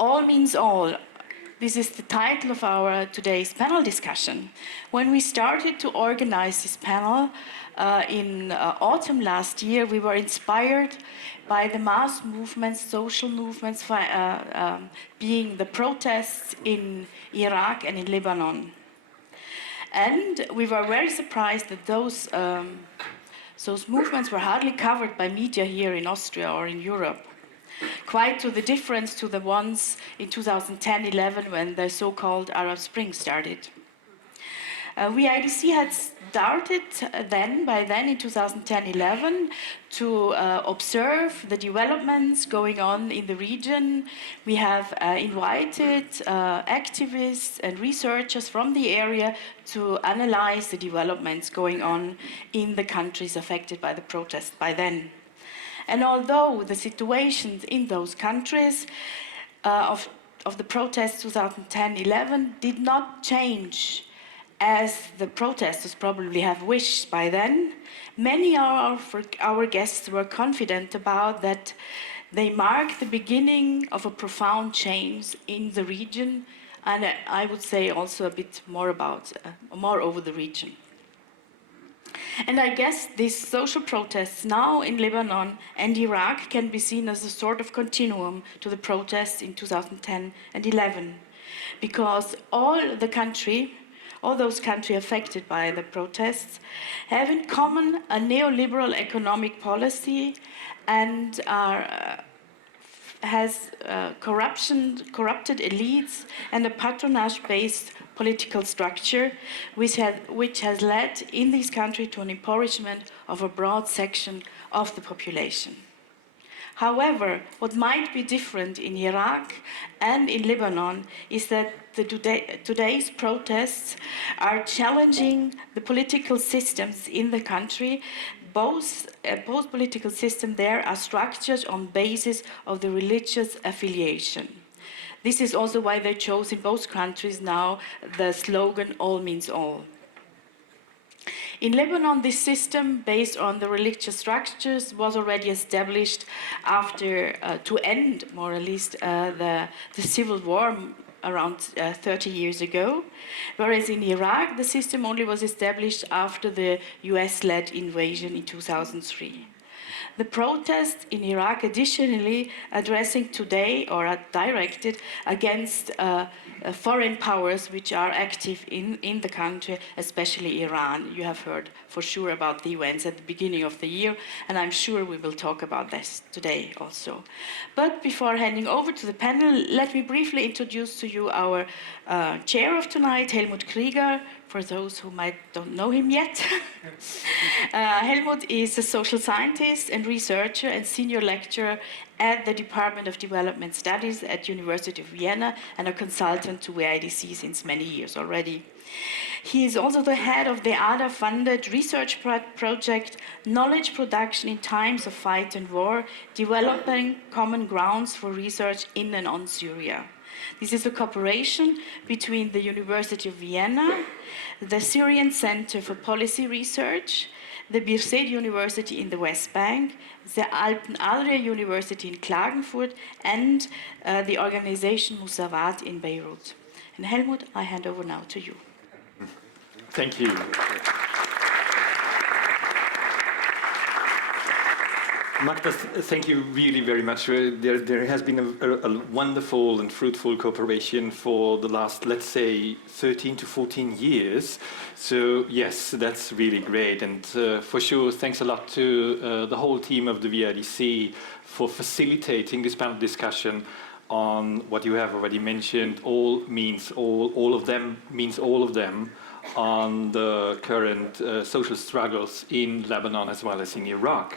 All means all. This is the title of our today's panel discussion. When we started to organize this panel in autumn last year, we were inspired by the mass movements, social movements, being the protests in Iraq and in Lebanon. And we were very surprised that those movements were hardly covered by media here in Austria or in Europe. Quite to the difference to the ones in 2010-11 when the so-called Arab Spring started. VIDC had started by then in 2010-11 to observe the developments going on in the region. We have invited activists and researchers from the area to analyze the developments going on in the countries affected by the protests by then. And although the situations in those countries of the protests 2010-11 did not change as the protesters probably have wished by then, many of our guests were confident about that they mark the beginning of a profound change in the region, and I would say also a bit more over the region. And I guess these social protests now in Lebanon and Iraq can be seen as a sort of continuum to the protests in 2010 and 11, because all those countries affected by the protests have in common a neoliberal economic policy and has corrupted elites and a patronage-based political structure, which has led in this country to an impoverishment of a broad section of the population. However, what might be different in Iraq and in Lebanon is that today's protests are challenging the political systems in the country. Both political systems there are structured on basis of the religious affiliation. This is also why they chose in both countries now the slogan, all means all. In Lebanon, this system, based on the religious structures, was already established after, to end, more or less, the civil war around 30 years ago, whereas in Iraq, the system only was established after the US-led invasion in 2003. The protests in Iraq additionally addressing today or are directed against foreign powers which are active in the country, especially Iran. You have heard for sure about the events at the beginning of the year, and I'm sure we will talk about this today also. But before handing over to the panel, let me briefly introduce to you our chair of tonight, Helmut Krieger, for those who don't know him yet. Helmut is a social scientist and researcher and senior lecturer at the Department of Development Studies at University of Vienna and a consultant to VIDC since many years already. He is also the head of the ADA-funded research project Knowledge Production in Times of Fight and War, developing common grounds for research in and on Syria. This is a cooperation between the University of Vienna, the Syrian Center for Policy Research, the Bitar University in the West Bank, the Alle University in Klagenfurt, and the organization Musawat in Beirut. And Helmut, I hand over now to you. Thank you. Magda, thank you really very much. There has been a wonderful and fruitful cooperation for the last, let's say, 13 to 14 years. So yes, that's really great. And for sure, thanks a lot to the whole team of the VIDC for facilitating this panel discussion on what you have already mentioned. All means all of them means all of them on the current social struggles in Lebanon as well as in Iraq.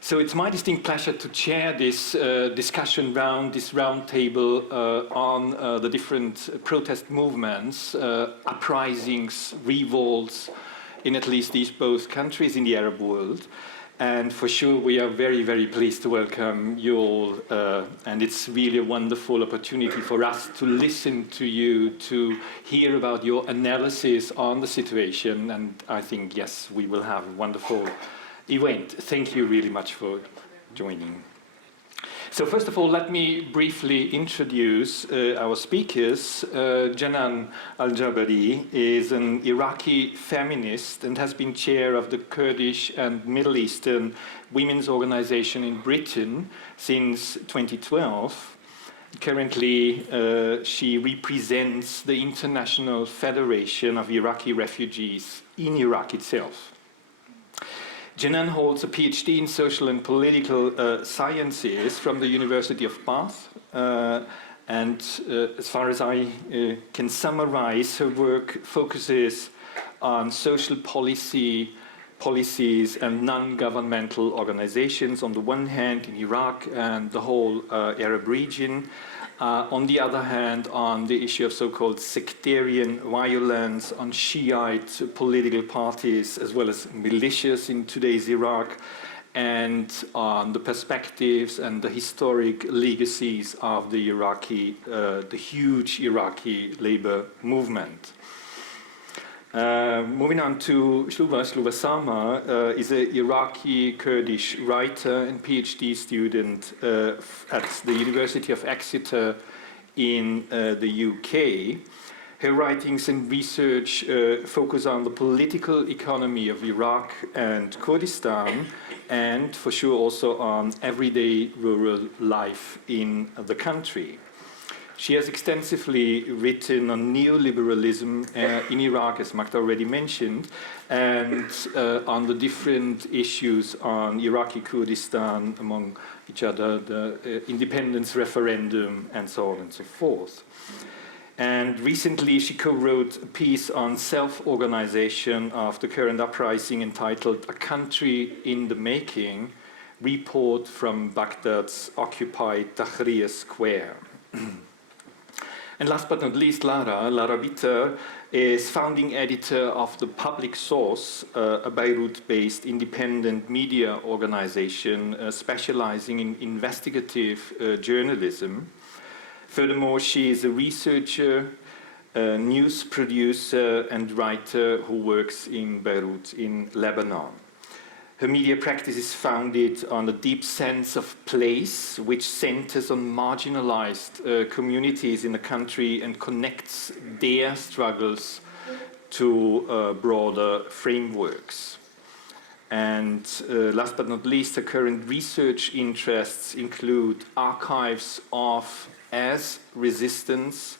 So it's my distinct pleasure to chair this discussion round, this round table on the different protest movements, uprisings, revolts in at least these both countries in the Arab world. And for sure, we are very, very pleased to welcome you all. And it's really a wonderful opportunity for us to listen to you, to hear about your analysis on the situation. And I think, yes, we will have a wonderful event. Thank you really much for joining. So first of all, let me briefly introduce our speakers. Janan Aljabiri is an Iraqi feminist and has been chair of the Kurdish and Middle Eastern Women's Organization in Britain since 2012. Currently, she represents the International Federation of Iraqi Refugees in Iraq itself. Janan holds a PhD in social and political sciences from the University of Bath, and as far as I can summarize, her work focuses on social policies and non-governmental organizations on the one hand in Iraq and the whole Arab region, on the other hand on the issue of so-called sectarian violence, on Shiite political parties as well as militias in today's Iraq, and on the perspectives and the historic legacies of the huge Iraqi labor movement. Moving on to Schluwa Sama is an Iraqi Kurdish writer and PhD student at the University of Exeter in the UK. Her writings and research focus on the political economy of Iraq and Kurdistan, and for sure also on everyday rural life in the country. She has extensively written on neoliberalism in Iraq, as Magda already mentioned, and on the different issues on Iraqi Kurdistan, among each other, the independence referendum, and so on and so forth. And recently she co-wrote a piece on self-organization of the current uprising entitled A Country in the Making, Report from Baghdad's occupied Tahrir Square. And last but not least, Lara Bitar is founding editor of The Public Source, a Beirut-based independent media organization specializing in investigative journalism. Furthermore, she is a researcher, a news producer, and writer who works in Beirut in Lebanon. Her media practice is founded on a deep sense of place, which centers on marginalized communities in the country and connects their struggles to broader frameworks. And last but not least, her current research interests include archives of as resistance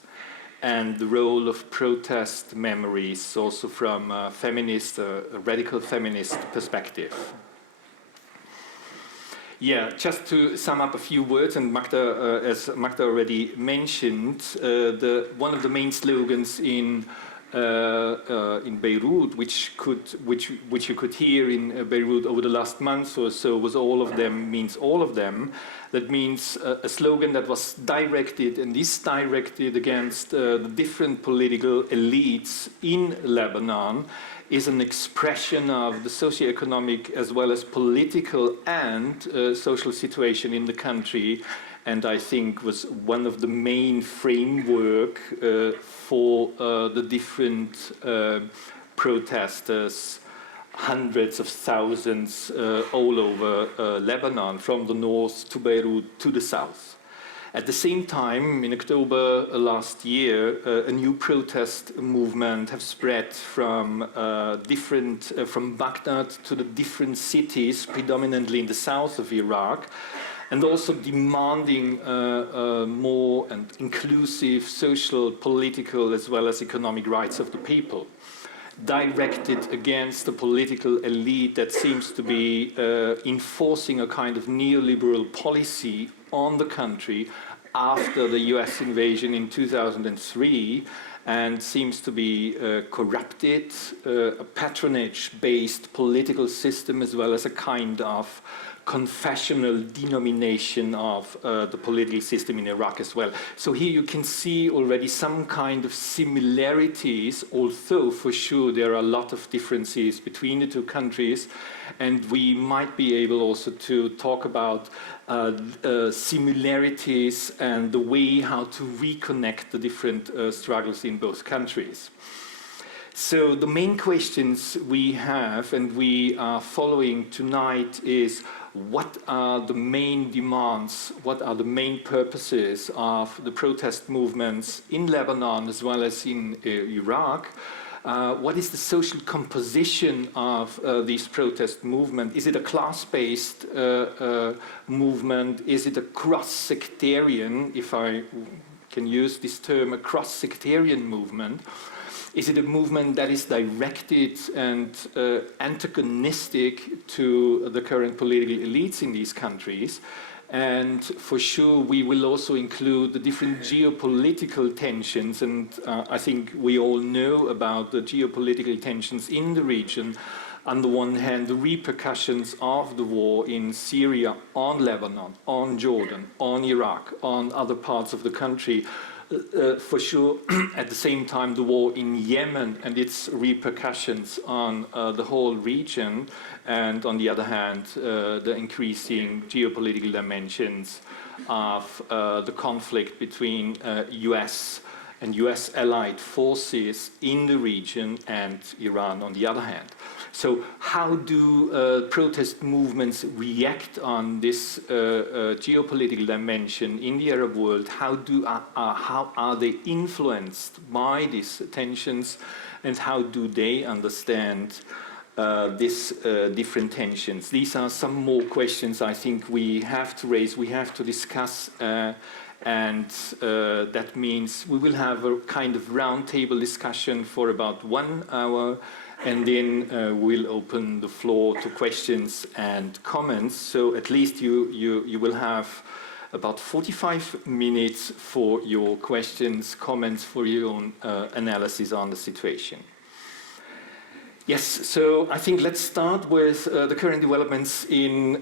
and the role of protest memories, also from a feminist, a radical feminist perspective. Yeah, just to sum up a few words, and Magda, as Magda already mentioned, one of the main slogans in Beirut, which you could hear in Beirut over the last month or so, was "all of them means all of them." That means a slogan that was directed and is directed against the different political elites in Lebanon, is an expression of the socioeconomic as well as political and social situation in the country, and I think was one of the main framework for the different protesters, hundreds of thousands all over Lebanon, from the north to Beirut to the south. At the same time, in October last year, a new protest movement have spread from from Baghdad to the different cities, predominantly in the south of Iraq, and also demanding more and inclusive social, political, as well as economic rights of the people, directed against the political elite that seems to be enforcing a kind of neoliberal policy on the country after the US invasion in 2003, and seems to be corrupted, a patronage-based political system, as well as a kind of confessional denomination of the political system in Iraq as well. So here you can see already some kind of similarities, although for sure there are a lot of differences between the two countries, and we might be able also to talk about similarities and the way how to reconnect the different struggles in both countries. So the main questions we have and we are following tonight is what are the main demands, what are the main purposes of the protest movements in Lebanon as well as in Iraq? What is the social composition of these protest movement? Is it a class-based movement? Is it a cross-sectarian, if I can use this term, a cross-sectarian movement? Is it a movement that is directed and antagonistic to the current political elites in these countries? And for sure, we will also include the different geopolitical tensions. And I think we all know about the geopolitical tensions in the region. On the one hand, the repercussions of the war in Syria, on Lebanon, on Jordan, on Iraq, on other parts of the country. For sure, at the same time, the war in Yemen and its repercussions on the whole region, and on the other hand, the increasing geopolitical dimensions of the conflict between US and US allied forces in the region and Iran on the other hand. So how do protest movements react on this geopolitical dimension in the Arab world? How are they influenced by these tensions, and how do they understand these different tensions? These are some more questions I think we have to raise, we have to discuss, and that means we will have a kind of roundtable discussion for about 1 hour, and then we'll open the floor to questions and comments. So at least you will have about 45 minutes for your questions, comments, for your own analysis on the situation. Yes, so I think let's start with the current developments in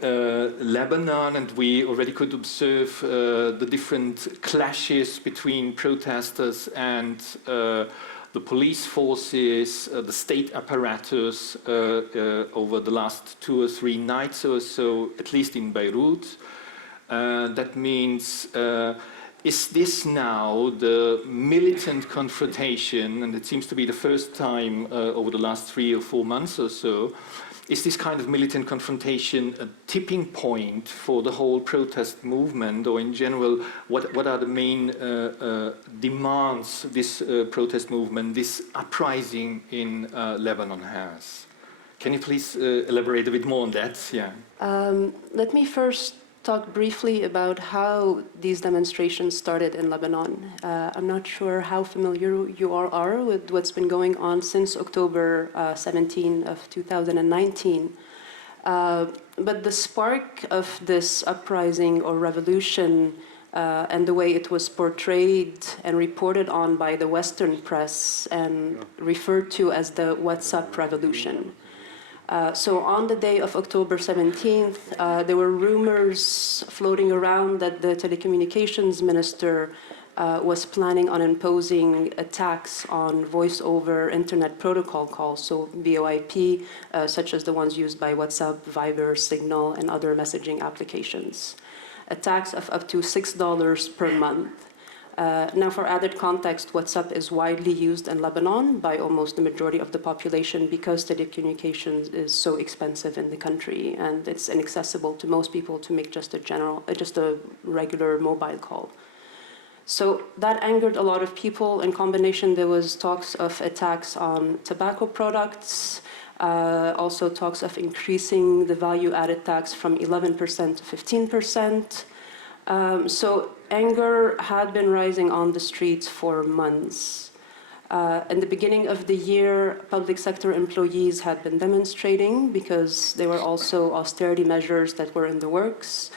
Lebanon, and we already could observe the different clashes between protesters and the police forces, the state apparatus over the last 2 or 3 nights or so, at least in Beirut. That means, is this now the militant confrontation, and it seems to be the first time over the last 3 or 4 months or so, is this kind of militant confrontation a tipping point for the whole protest movement, or in general, what are the main demands this protest movement, this uprising in Lebanon has? Can you please elaborate a bit more on that? Yeah. Let me first talk briefly about how these demonstrations started in Lebanon. I'm not sure how familiar you all are with what's been going on since October 17 of 2019. But the spark of this uprising or revolution and the way it was portrayed and reported on by the Western press and referred to as the WhatsApp revolution. So on the day of October 17th, there were rumors floating around that the telecommunications minister was planning on imposing a tax on voice-over internet protocol calls, so VoIP, such as the ones used by WhatsApp, Viber, Signal, and other messaging applications. A tax of up to $6 per month. Now, for added context, WhatsApp is widely used in Lebanon by almost the majority of the population because telecommunications is so expensive in the country, and it's inaccessible to most people to make just a regular mobile call. So that angered a lot of people. In combination, there was talks of a tax on tobacco products, also talks of increasing the value-added tax from 11% to 15%. So anger had been rising on the streets for months. In the beginning of the year, public sector employees had been demonstrating because there were also austerity measures that were in the works,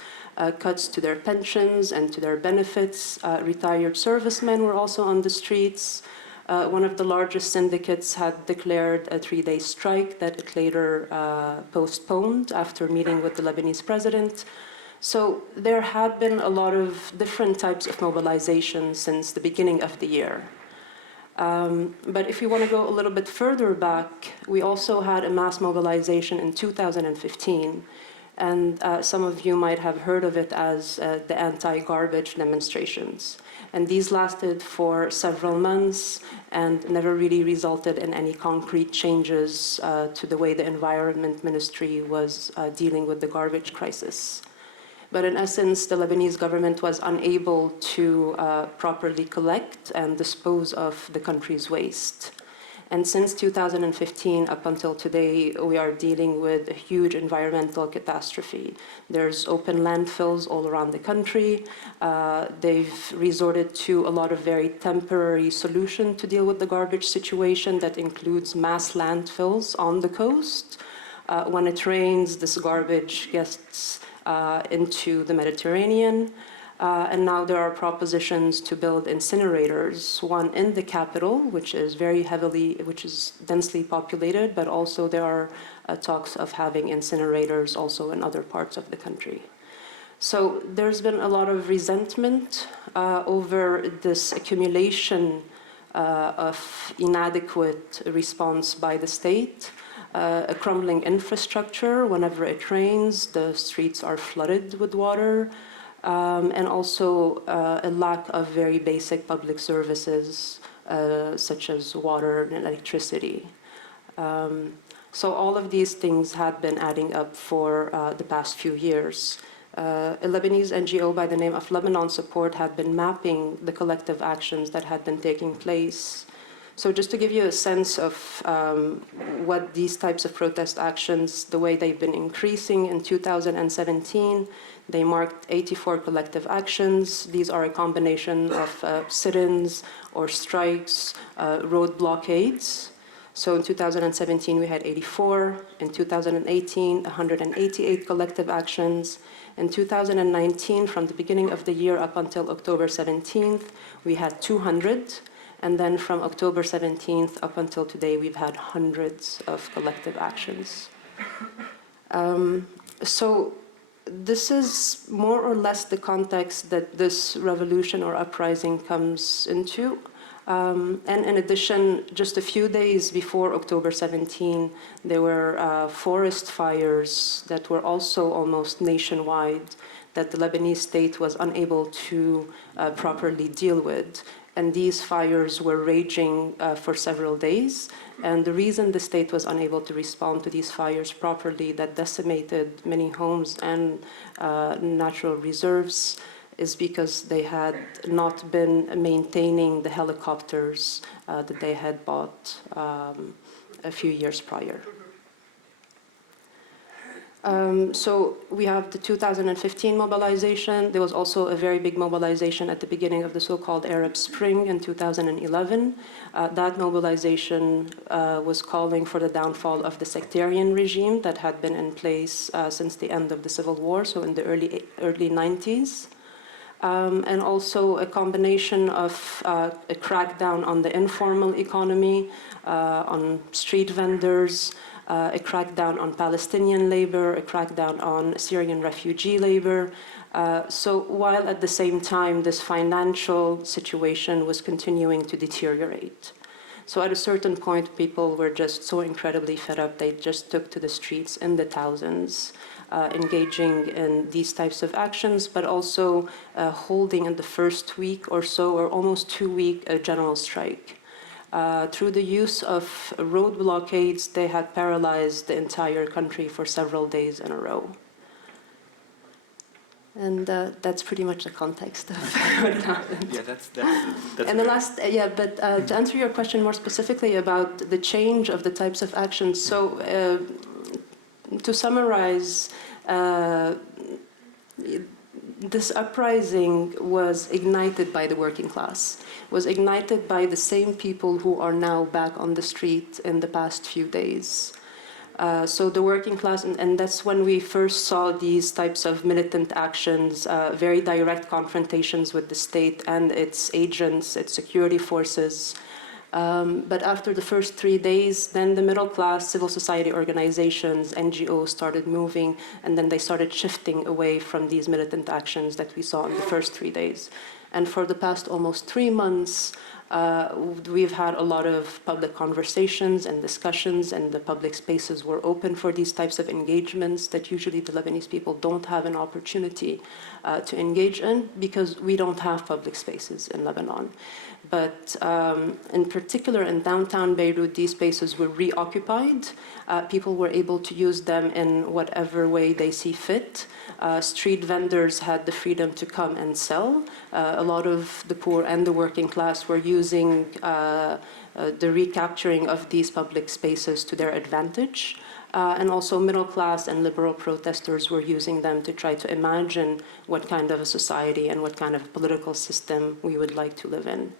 cuts to their pensions and to their benefits. Retired servicemen were also on the streets. One of the largest syndicates had declared a 3-day strike that it later postponed after meeting with the Lebanese president. So there had been a lot of different types of mobilization since the beginning of the year. But if you want to go a little bit further back, we also had a mass mobilization in 2015 And some of you might have heard of it as the anti-garbage demonstrations. And these lasted for several months and never really resulted in any concrete changes to the way the Environment Ministry was dealing with the garbage crisis. But in essence, the Lebanese government was unable to properly collect and dispose of the country's waste. And since 2015 up until today, we are dealing with a huge environmental catastrophe. There's open landfills all around the country. They've resorted to a lot of very temporary solutions to deal with the garbage situation that includes mass landfills on the coast. When it rains, this garbage gets into the Mediterranean. And now there are propositions to build incinerators, one in the capital, which is densely populated, but also there are talks of having incinerators also in other parts of the country. So there's been a lot of resentment over this accumulation of inadequate response by the state. A crumbling infrastructure. Whenever it rains, the streets are flooded with water. And also a lack of very basic public services, such as water and electricity. So all of these things had been adding up for the past few years. A Lebanese NGO by the name of Lebanon Support had been mapping the collective actions that had been taking place. So just to give you a sense of what these types of protest actions, the way they've been increasing in 2017, they marked 84 collective actions. These are a combination of sit-ins or strikes, road blockades. So in 2017, we had 84. In 2018, 188 collective actions. In 2019, from the beginning of the year up until October 17th, we had 200. And then from October 17th up until today, we've had hundreds of collective actions. So this is more or less the context that this revolution or uprising comes into. And in addition, just a few days before October 17, there were forest fires that were also almost nationwide that the Lebanese state was unable to properly deal with. And these fires were raging for several days. And the reason the state was unable to respond to these fires properly that decimated many homes and natural reserves is because they had not been maintaining the helicopters that they had bought a few years prior. So we have the 2015 mobilization. There was also a very big mobilization at the beginning of the so-called Arab Spring in 2011. That mobilization was calling for the downfall of the sectarian regime that had been in place since the end of the Civil War, so in the early 90s. And also a combination of a crackdown on the informal economy, on street vendors, a crackdown on Palestinian labor, a crackdown on Syrian refugee labor. So while at the same time this financial situation was continuing to deteriorate. So at a certain point, people were just so incredibly fed up, they just took to the streets in the thousands, engaging in these types of actions, but also holding in the first week or so, or almost 2 week, a general strike. Through the use of road blockades, they had paralyzed the entire country for several days in a row. And that's pretty much the context of what happened. Yeah, that's and the last, but to answer your question more specifically about the change of the types of actions, so to summarize, this uprising was ignited by the working class, was ignited by the same people who are now back on the street in the past few days. So the working class, and that's when we first saw these types of militant actions, very direct confrontations with the state and its agents, its security forces. But after the first 3 days, then the middle class, civil society organizations, NGOs started moving, and then they started shifting away from these militant actions that we saw in the first 3 days. And for the past almost 3 months, We've had a lot of public conversations and discussions, and the public spaces were open for these types of engagements that usually the Lebanese people don't have an opportunity to engage in because we don't have public spaces in Lebanon. But in particular in downtown Beirut, these spaces were reoccupied. People were able to use them in whatever way they see fit. Street vendors had the freedom to come and sell. A lot of the poor and the working class were using the recapturing of these public spaces to their advantage. And also middle class and liberal protesters were using them to try to imagine what kind of a society and what kind of political system we would like to live in.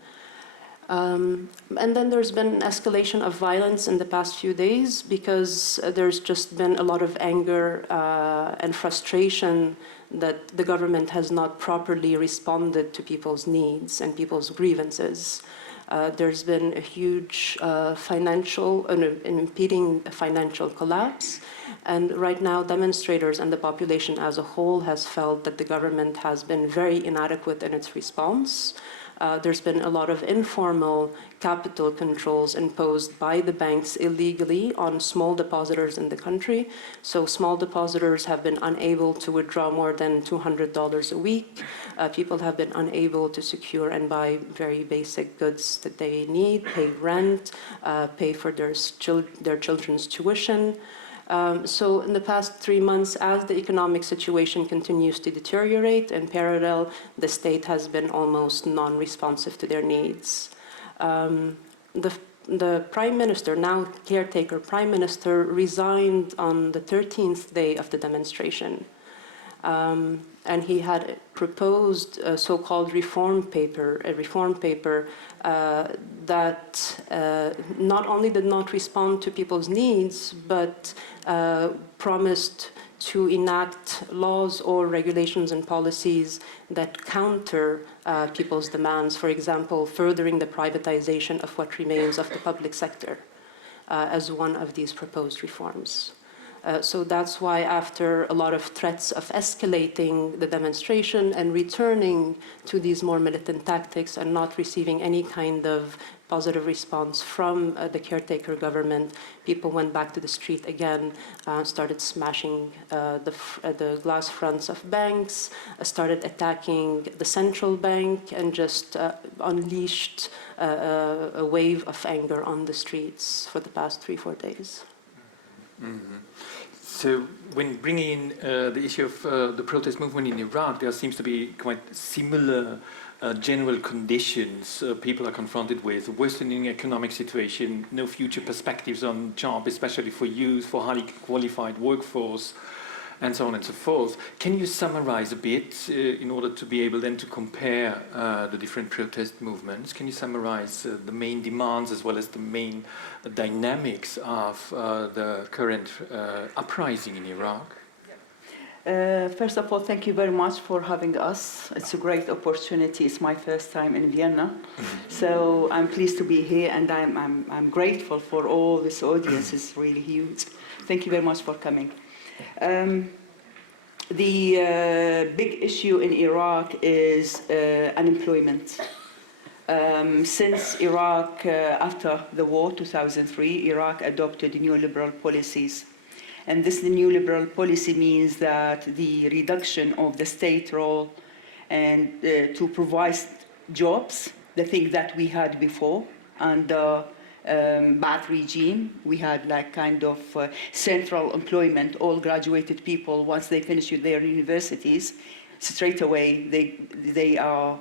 And then there's been escalation of violence in the past few days because there's just been a lot of anger and frustration that the government has not properly responded to people's needs and people's grievances. There's been a huge impeding financial collapse. And right now, demonstrators and the population as a whole has felt that the government has been very inadequate in its response. There's been a lot of informal capital controls imposed by the banks illegally on small depositors in the country. So small depositors have been unable to withdraw more than $200 a week. People have been unable to secure and buy very basic goods that they need, pay rent, pay for their children's tuition. So in the past 3 months, as the economic situation continues to deteriorate, in parallel, the state has been almost non-responsive to their needs. The prime minister, now caretaker prime minister, resigned on the 13th day of the demonstration. And he had proposed a so-called reform paper that not only did not respond to people's needs, but promised to enact laws or regulations and policies that counter people's demands, for example, furthering the privatization of what remains of the public sector as one of these proposed reforms. So that's why after a lot of threats of escalating the demonstration and returning to these more militant tactics and not receiving any kind of positive response from the caretaker government, people went back to the street again, started smashing the glass fronts of banks, started attacking the central bank, and just unleashed a wave of anger on the streets for the past 3-4 days. Mm-hmm. So when bringing in the issue of the protest movement in Iraq, there seems to be quite similar general conditions people are confronted with: worsening economic situation, no future perspectives on job, especially for youth, for highly qualified workforce, and so on and so forth. Can you summarize a bit in order to be able then to compare the different protest movements? Can you summarize the main demands as well as the main dynamics of the current uprising in Iraq? First of all, thank you very much for having us. It's a great opportunity. It's my first time in Vienna. So I'm pleased to be here, and I'm grateful for all this audience. It's really huge. Thank you very much for coming. The big issue in Iraq is unemployment. Since Iraq, after the war, 2003, Iraq adopted neoliberal policies. And this neoliberal policy means that the reduction of the state role and to provide jobs, the thing that we had before, and bad regime. We had like kind of central employment. All graduated people, once they finish their universities, straight away they are,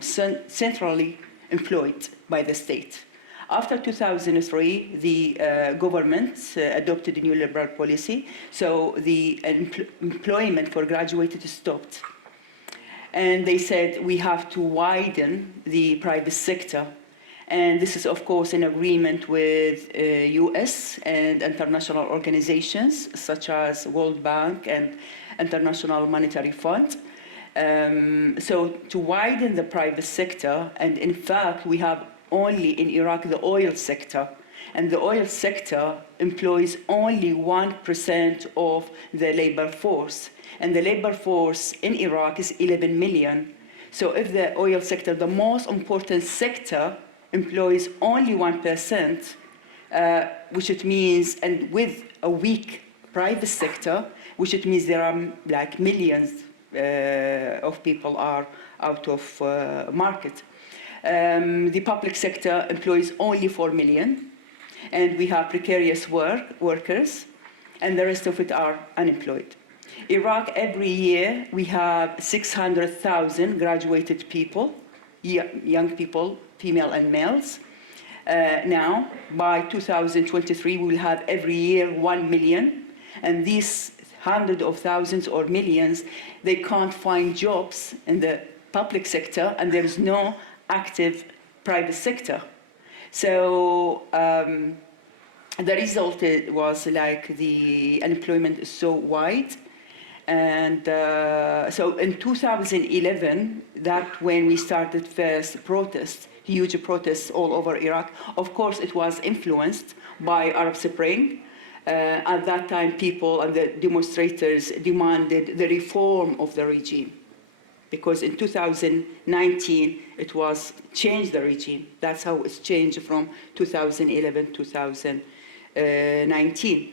centrally employed by the state. After 2003, the government adopted a new liberal policy, so the employment for graduates stopped. And they said we have to widen the private sector. And this is, of course, in agreement with US and international organizations such as World Bank and International Monetary Fund. So to widen the private sector, and in fact, we have only in Iraq the oil sector, and the oil sector employs only 1% of the labor force. And the labor force in Iraq is 11 million. So if the oil sector, the most important sector, employs only 1%, which it means, and with a weak private sector, which it means there are like millions of people are out of market. The public sector employs only 4 million, and we have precarious workers, and the rest of it are unemployed. Iraq, every year, we have 600,000 graduated people, young people, female and males. Now, by 2023, we will have every year 1 million, and these hundreds of thousands or millions, they can't find jobs in the public sector, and there is no active private sector. So the result was like the unemployment is so wide. And so in 2011, that when we started first protests, huge protests all over Iraq. Of course, it was influenced by Arab Spring. At that time, people and the demonstrators demanded the reform of the regime. Because in 2019, it was changed the regime. That's how it's changed from 2011 to 2019.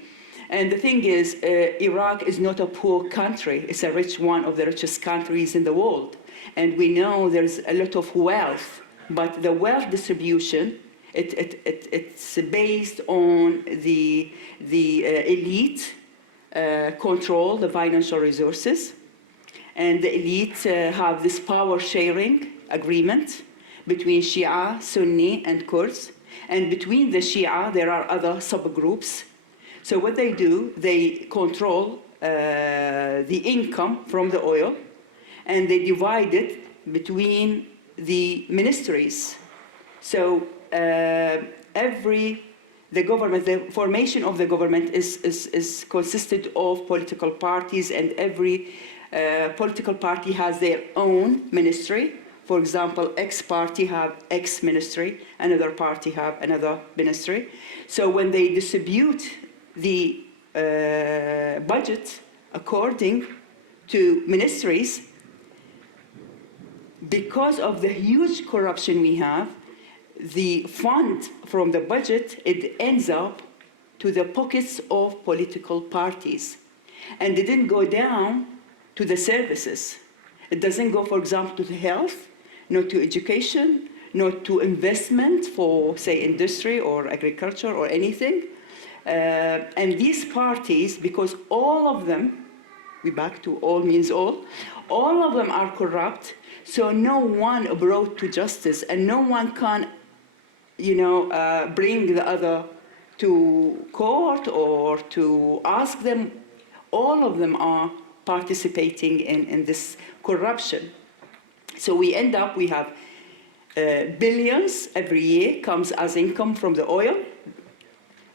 And the thing is, Iraq is not a poor country. It's a rich one of the richest countries in the world. And we know there's a lot of wealth, but the wealth distribution, it's based on the elite control the financial resources. And the elite have this power sharing agreement between Shia, Sunni, and Kurds. And between the Shia, there are other subgroups. So what they do, they control the income from the oil, and they divide it between the ministries. So the formation of the government is consisted of political parties, and every political party has their own ministry. For example, X party have X ministry, another party have another ministry. So when they distribute the budget according to ministries, because of the huge corruption we have, the fund from the budget, it ends up to the pockets of political parties. And it didn't go down to the services. It doesn't go, for example, to the health, not to education, not to investment for, say, industry or agriculture or anything. And these parties, because all of them, we back to all means all of them are corrupt, so no one brought to justice, and no one can, bring the other to court or to ask them. All of them are participating in this corruption. So we end up, we have billions every year comes as income from the oil,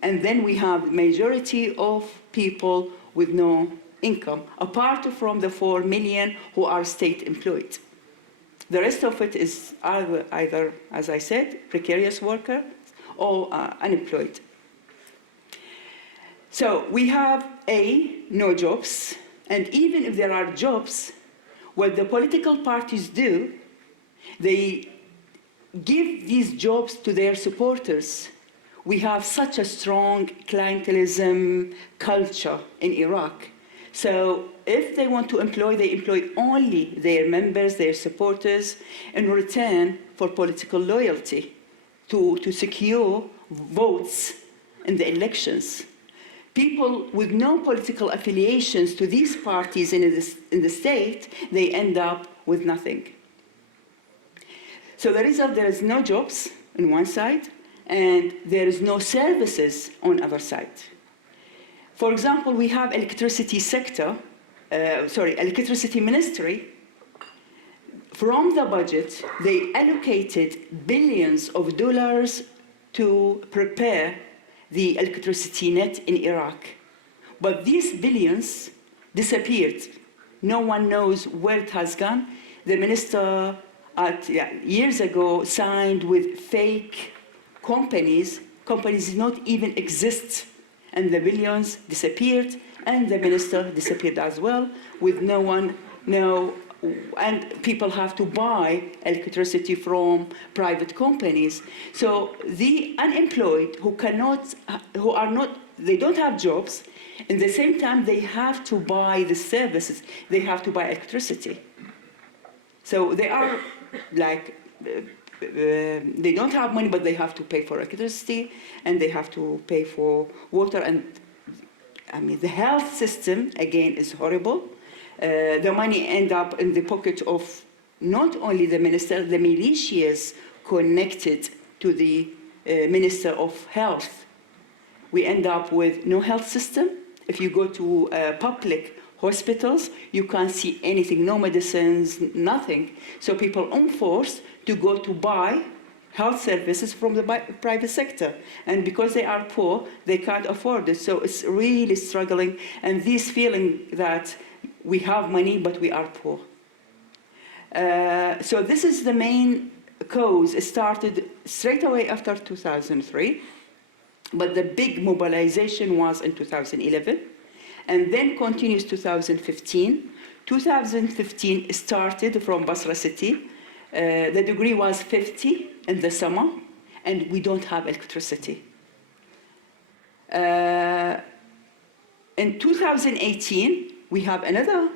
and then we have majority of people with no income, apart from the 4 million who are state employed. The rest of it is either, as I said, precarious worker or unemployed. So we have no jobs, and even if there are jobs, what the political parties do, they give these jobs to their supporters. We have such a strong clientelism culture in Iraq. So if they want to employ, they employ only their members, their supporters, in return for political loyalty, to secure votes in the elections. People with no political affiliations to these parties in the state, they end up with nothing. So the result, there is no jobs on one side, and there is no services on the other side. For example, we have electricity ministry. From the budget, they allocated billions of dollars to prepare the electricity net in Iraq. But these billions disappeared. No one knows where it has gone. The minister years ago signed with fake companies. Companies did not even exist. And the billions disappeared, and the minister disappeared as well, with no and people have to buy electricity from private companies. So the unemployed they don't have jobs, at the same time they have to buy the services, they have to buy electricity. So they are like, they don't have money, but they have to pay for electricity, and they have to pay for water, and I mean, the health system, again, is horrible. The money ends up in the pocket of not only the minister, the militias connected to the Minister of Health. We end up with no health system. If you go to public hospitals, you can't see anything, no medicines, nothing. So people are forced to go to buy health services from the private sector. And because they are poor, they can't afford it. So it's really struggling. And this feeling that we have money, but we are poor. So this is the main cause. It started straight away after 2003. But the big mobilization was in 2011. And then continues 2015. 2015 started from Basra city. The degree was 50 in the summer, and we don't have electricity. In 2018, we have another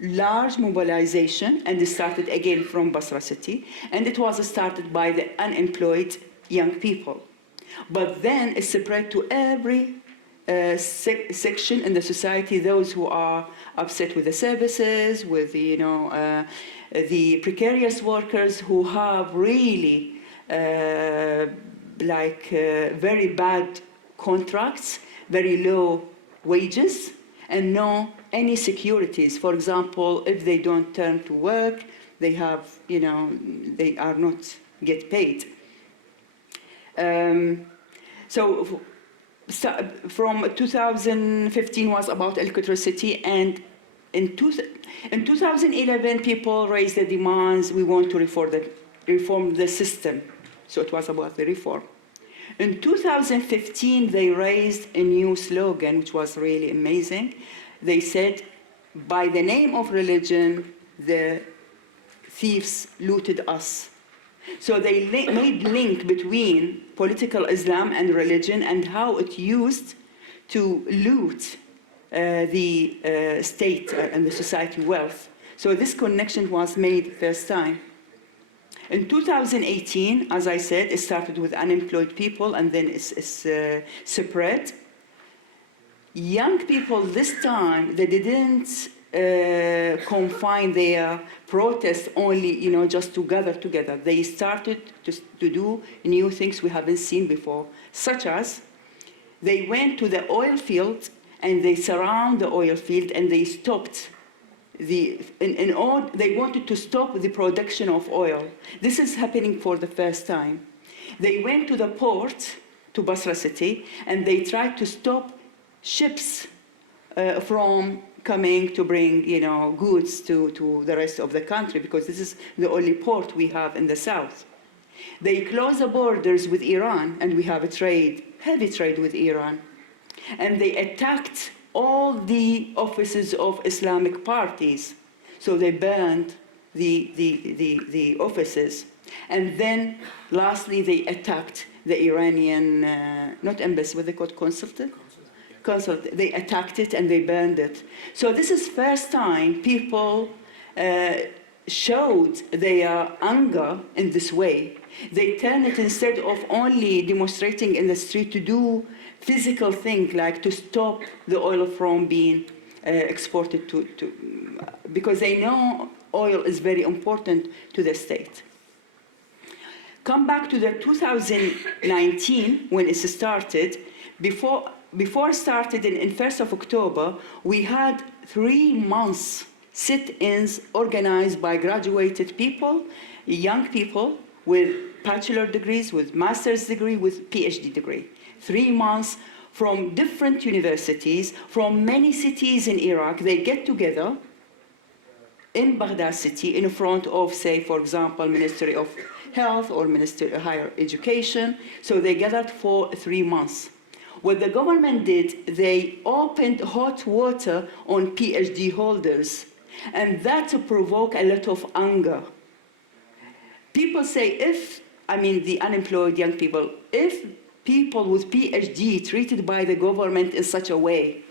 large mobilization, and it started again from Basra city, and it was started by the unemployed young people. But then it spread to every section in the society, those who are upset with the services, with the, the precarious workers who have really very bad contracts, very low wages, and no any securities. For example, if they don't turn to work, they have, they are not get paid. So from 2015 was about electricity, and in 2011 people raised the demands, we want to reform the system. So it was about the reform. In 2015 they raised a new slogan which was really amazing. They said, by the name of religion, the thieves looted us. So they made link between political Islam and religion and how it used to loot the state and the society wealth. So this connection was made first time. In 2018, as I said, it started with unemployed people, and then it's spread. Young people this time, they didn't confine their protests only, just to gather together. They started to do new things we haven't seen before, such as they went to the oil field and they surround the oil field and they stopped they wanted to stop the production of oil. This is happening for the first time. They went to the port, to Basra city, and they tried to stop ships from coming to bring, goods to the rest of the country, because this is the only port we have in the south. They closed the borders with Iran, and we have a heavy trade with Iran. And they attacked all the offices of Islamic parties. So they burned the offices. And then, lastly, they attacked the Iranian, not embassy, what they called consulate? Consulate. They attacked it and they burned it. So this is first time people showed their anger in this way. They turned it, instead of only demonstrating in the street, to do physical things like to stop the oil from being exported because they know oil is very important to the state. Come back to the 2019 when it started. Before it started in 1st of October, we had 3 months sit-ins organized by graduated people, young people with bachelor degrees, with master's degree, with PhD degree. 3 months from different universities, from many cities in Iraq. They get together in Baghdad city in front of, say, for example, Ministry of Health or Ministry of Higher Education. So they gathered for 3 months. What the government did, they opened hot water on PhD holders. And that provoked a lot of anger. People say the unemployed young people, if people with PhD treated by the government in such a way,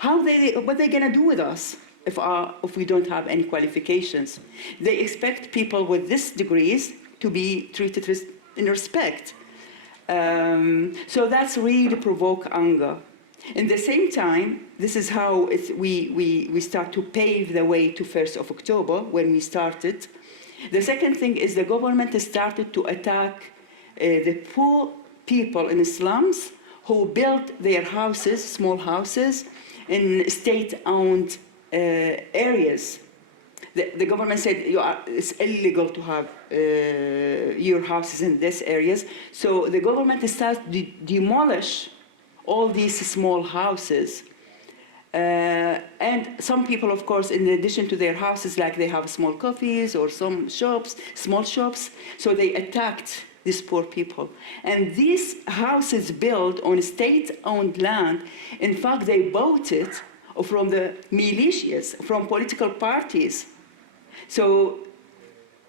what are they going to do with us if we don't have any qualifications? They expect people with these degrees to be treated in respect. So that's really provoke anger. In the same time, this is how we start to pave the way to 1st of October when we started. The second thing is the government started to attack the poor people in the slums who built their houses, small houses, in state-owned areas. The government said it's illegal to have your houses in these areas. So the government started to demolish all these small houses. And some people, of course, in addition to their houses, like they have small coffees or some shops, small shops, so they attacked these poor people. And these houses built on state-owned land, in fact, they bought it from the militias, from political parties. So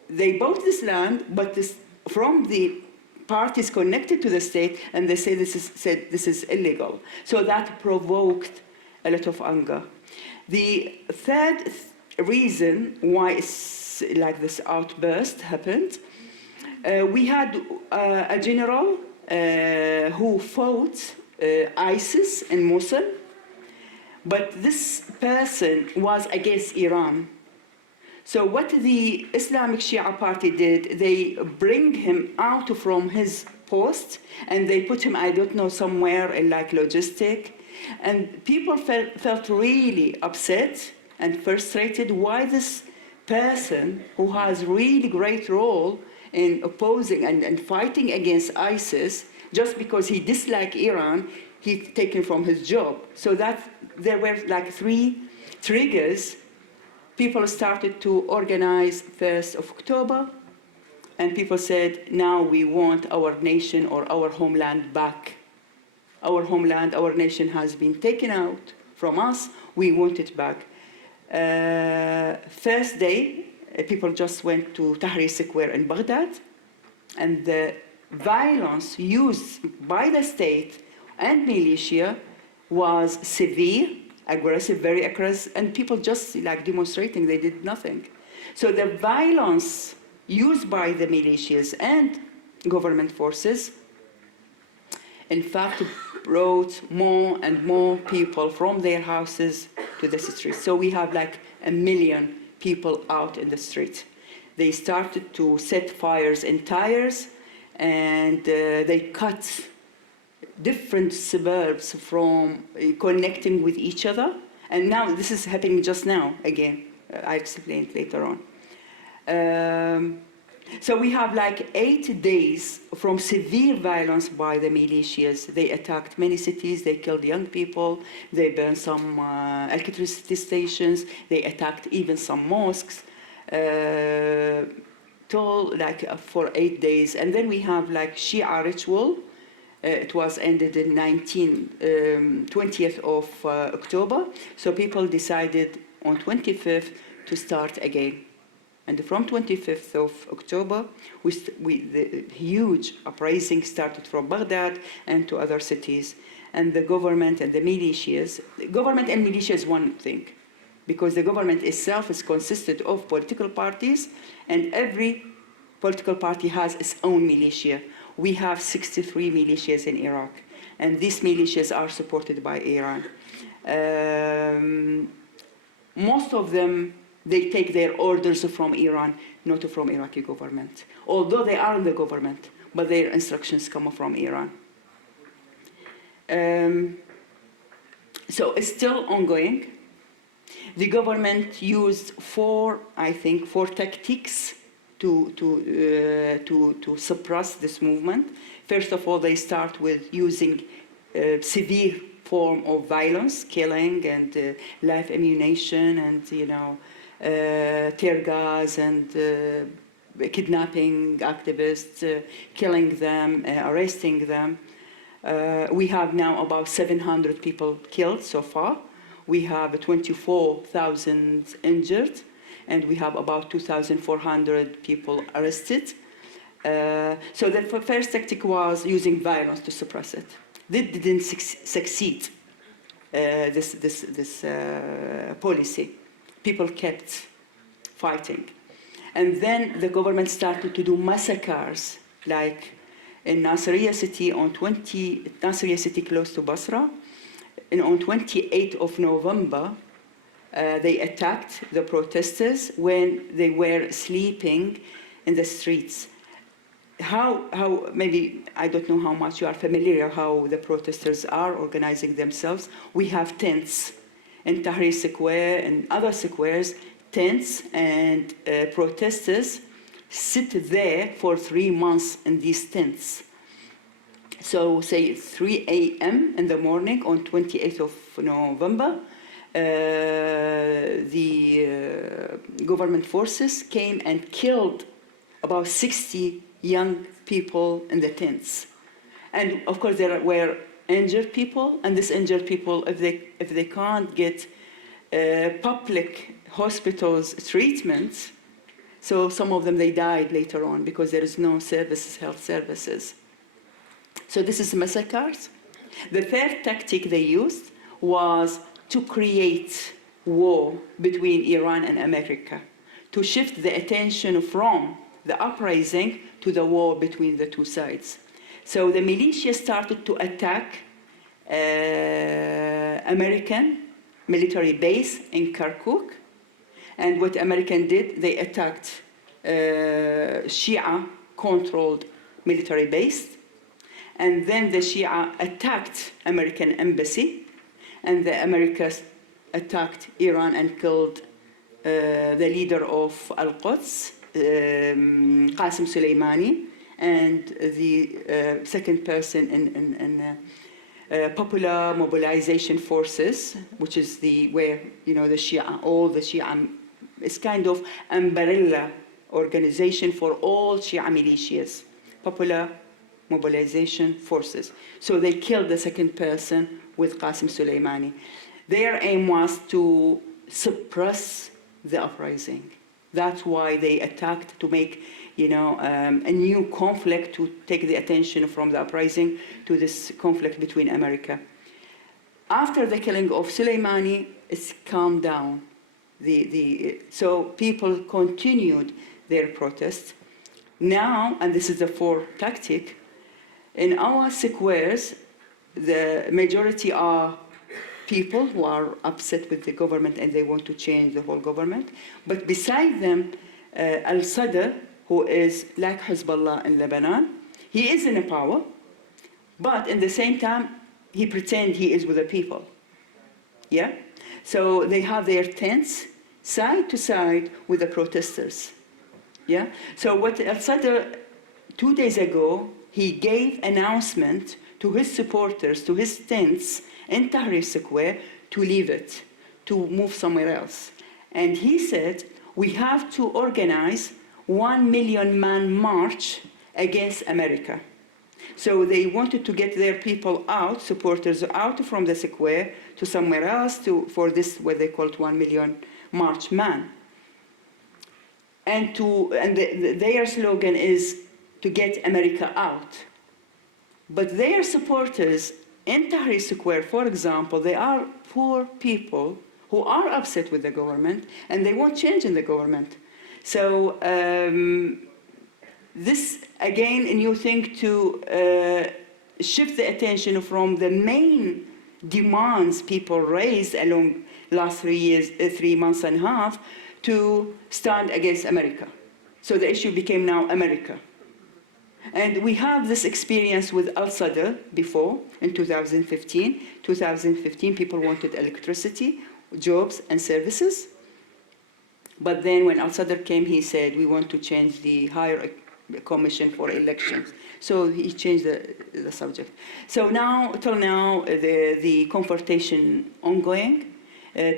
they bought this land, but from the parties connected to the state, and they say this is illegal. So that provoked a lot of anger. The third reason why like this outburst happened, we had a general who fought ISIS in Mosul, but this person was against Iran. So what the Islamic Shia party did, they bring him out from his post and they put him, I don't know, somewhere in like logistic. And people felt really upset and frustrated why this person who has really great role in opposing and fighting against ISIS, just because he disliked Iran, he's taken from his job. So that there were like 3 triggers. People started to organize 1st of October, and people said, now we want our nation or our homeland back. Our homeland, our nation has been taken out from us, we want it back. First day, people just went to Tahrir Square in Baghdad, and the violence used by the state and militia was severe, aggressive, very aggressive, and people just like demonstrating, they did nothing. So the violence used by the militias and government forces, in fact, brought more and more people from their houses to the streets. So we have like 1 million people out in the street. They started to set fires in tires, and they cut different suburbs from connecting with each other. And now this is happening just now, again. I explained later on. So we have like 8 days from severe violence by the militias. They attacked many cities, they killed young people, they burned some electricity stations, they attacked even some mosques. For 8 days. And then we have like Shia ritual. It was ended in 20th of October. So people decided on 25th to start again. And from 25th of October, the huge uprising started from Baghdad and to other cities. And the government and the militias, government and militia is one thing, because the government itself is consisted of political parties, and every political party has its own militia. We have 63 militias in Iraq, and these militias are supported by Iran. Most of them, they take their orders from Iran, not from Iraqi government. Although they are in the government, but their instructions come from Iran. So it's still ongoing. The government used 4 tactics to suppress this movement. First of all, they start with using severe form of violence, killing and live ammunition, and tear gas and kidnapping activists, killing them, arresting them. We have now about 700 people killed so far. we have 24,000 injured, and we have about 2,400 people arrested. So the first tactic was using violence to suppress it. This didn't succeed, this policy. People kept fighting. And then the government started to do massacres, like in Nasiriyah city, Nasiriyah city close to Basra. And on 28th of November, they attacked the protesters when they were sleeping in the streets. How maybe, I don't know how much you are familiar how the protesters are organizing themselves. We have tents in Tahrir Square and other squares, tents, and protesters sit there for 3 months in these tents. So say 3 a.m. in the morning on 28th of November, the government forces came and killed about 60 young people in the tents. And of course there were injured people, and these injured people, if they can't get public hospitals treatment, so some of them, they died later on because there is no services, health services. So this is massacres. The third tactic they used was to create war between Iran and America, to shift the attention from the uprising to the war between the two sides. So the militia started to attack American military base in Kirkuk. And what American did, they attacked Shia-controlled military base. And then the Shia attacked American embassy. And the Americans attacked Iran and killed the leader of Al-Quds, Qasim Soleimani, and the second person in Popular Mobilization Forces, which is where the Shia, all the Shia, it's kind of umbrella organization for all Shia militias, Popular Mobilization Forces. So they killed the second person with Qasim Soleimani. Their aim was to suppress the uprising. That's why they attacked, to make a new conflict, to take the attention from the uprising to this conflict between America. After the killing of Soleimani, it's calmed down. So people continued their protest. Now, and this is the fourth tactic, in our squares, the majority are people who are upset with the government and they want to change the whole government. But beside them, Al-Sadr, who is like Hezbollah in Lebanon, he is in power, but in the same time, he pretends he is with the people. Yeah? So they have their tents side to side with the protesters. Yeah? So what Al-Sadr, 2 days ago, he gave announcement to his supporters, to his tents in Tahrir Square, to leave it, to move somewhere else. And he said, we have to organize 1 million man march against America. So they wanted to get their people out, supporters out from the square to somewhere else for this, what they called 1 million march man. And their slogan is to get America out. But their supporters in Tahrir Square, for example, they are poor people who are upset with the government and they want change in the government. So this, again, a new thing to shift the attention from the main demands people raised along last 3 months and a half to stand against America. So the issue became now America. And we have this experience with Al-Sadr before, in 2015. 2015, people wanted electricity, jobs, and services. But then when Al-Sadr came, he said, we want to change the higher commission for elections. So he changed the subject. So now, till now, the confrontation ongoing.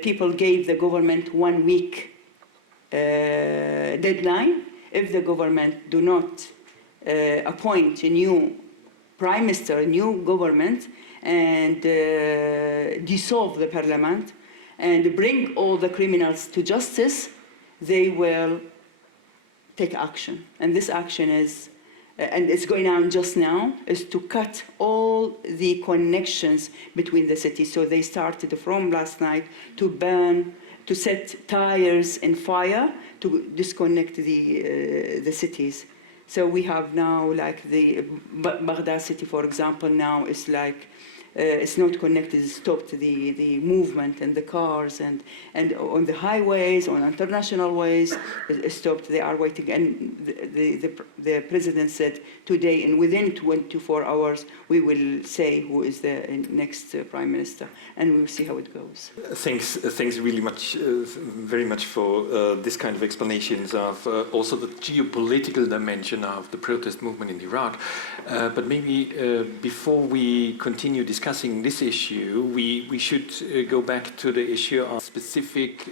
People gave the government 1 week deadline. If the government do not appoint a new prime minister, a new government, and dissolve the parliament, and bring all the criminals to justice, they will take action. And this action is, and it's going on just now, is to cut all the connections between the cities. So they started from last night to burn, to set tires in fire, to disconnect the cities. So we have now, like the Baghdad city, for example, now is like, it's not connected, it stopped the movement and the cars and on the highways, on international ways, it stopped, they are waiting. And the president said today, and within 24 hours, we will say who is the next prime minister, and we will see how it goes. Thanks really much, very much for this kind of explanations of also the geopolitical dimension of the protest movement in Iraq. But maybe before we continue discussing this issue, we should go back to the issue of specific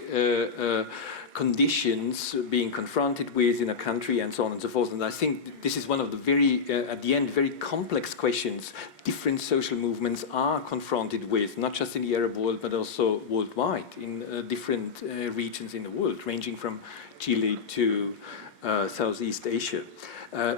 conditions being confronted with in a country and so on and so forth. And I think this is one of the very, at the end, very complex questions different social movements are confronted with, not just in the Arab world, but also worldwide, in different regions in the world, ranging from Chile to Southeast Asia.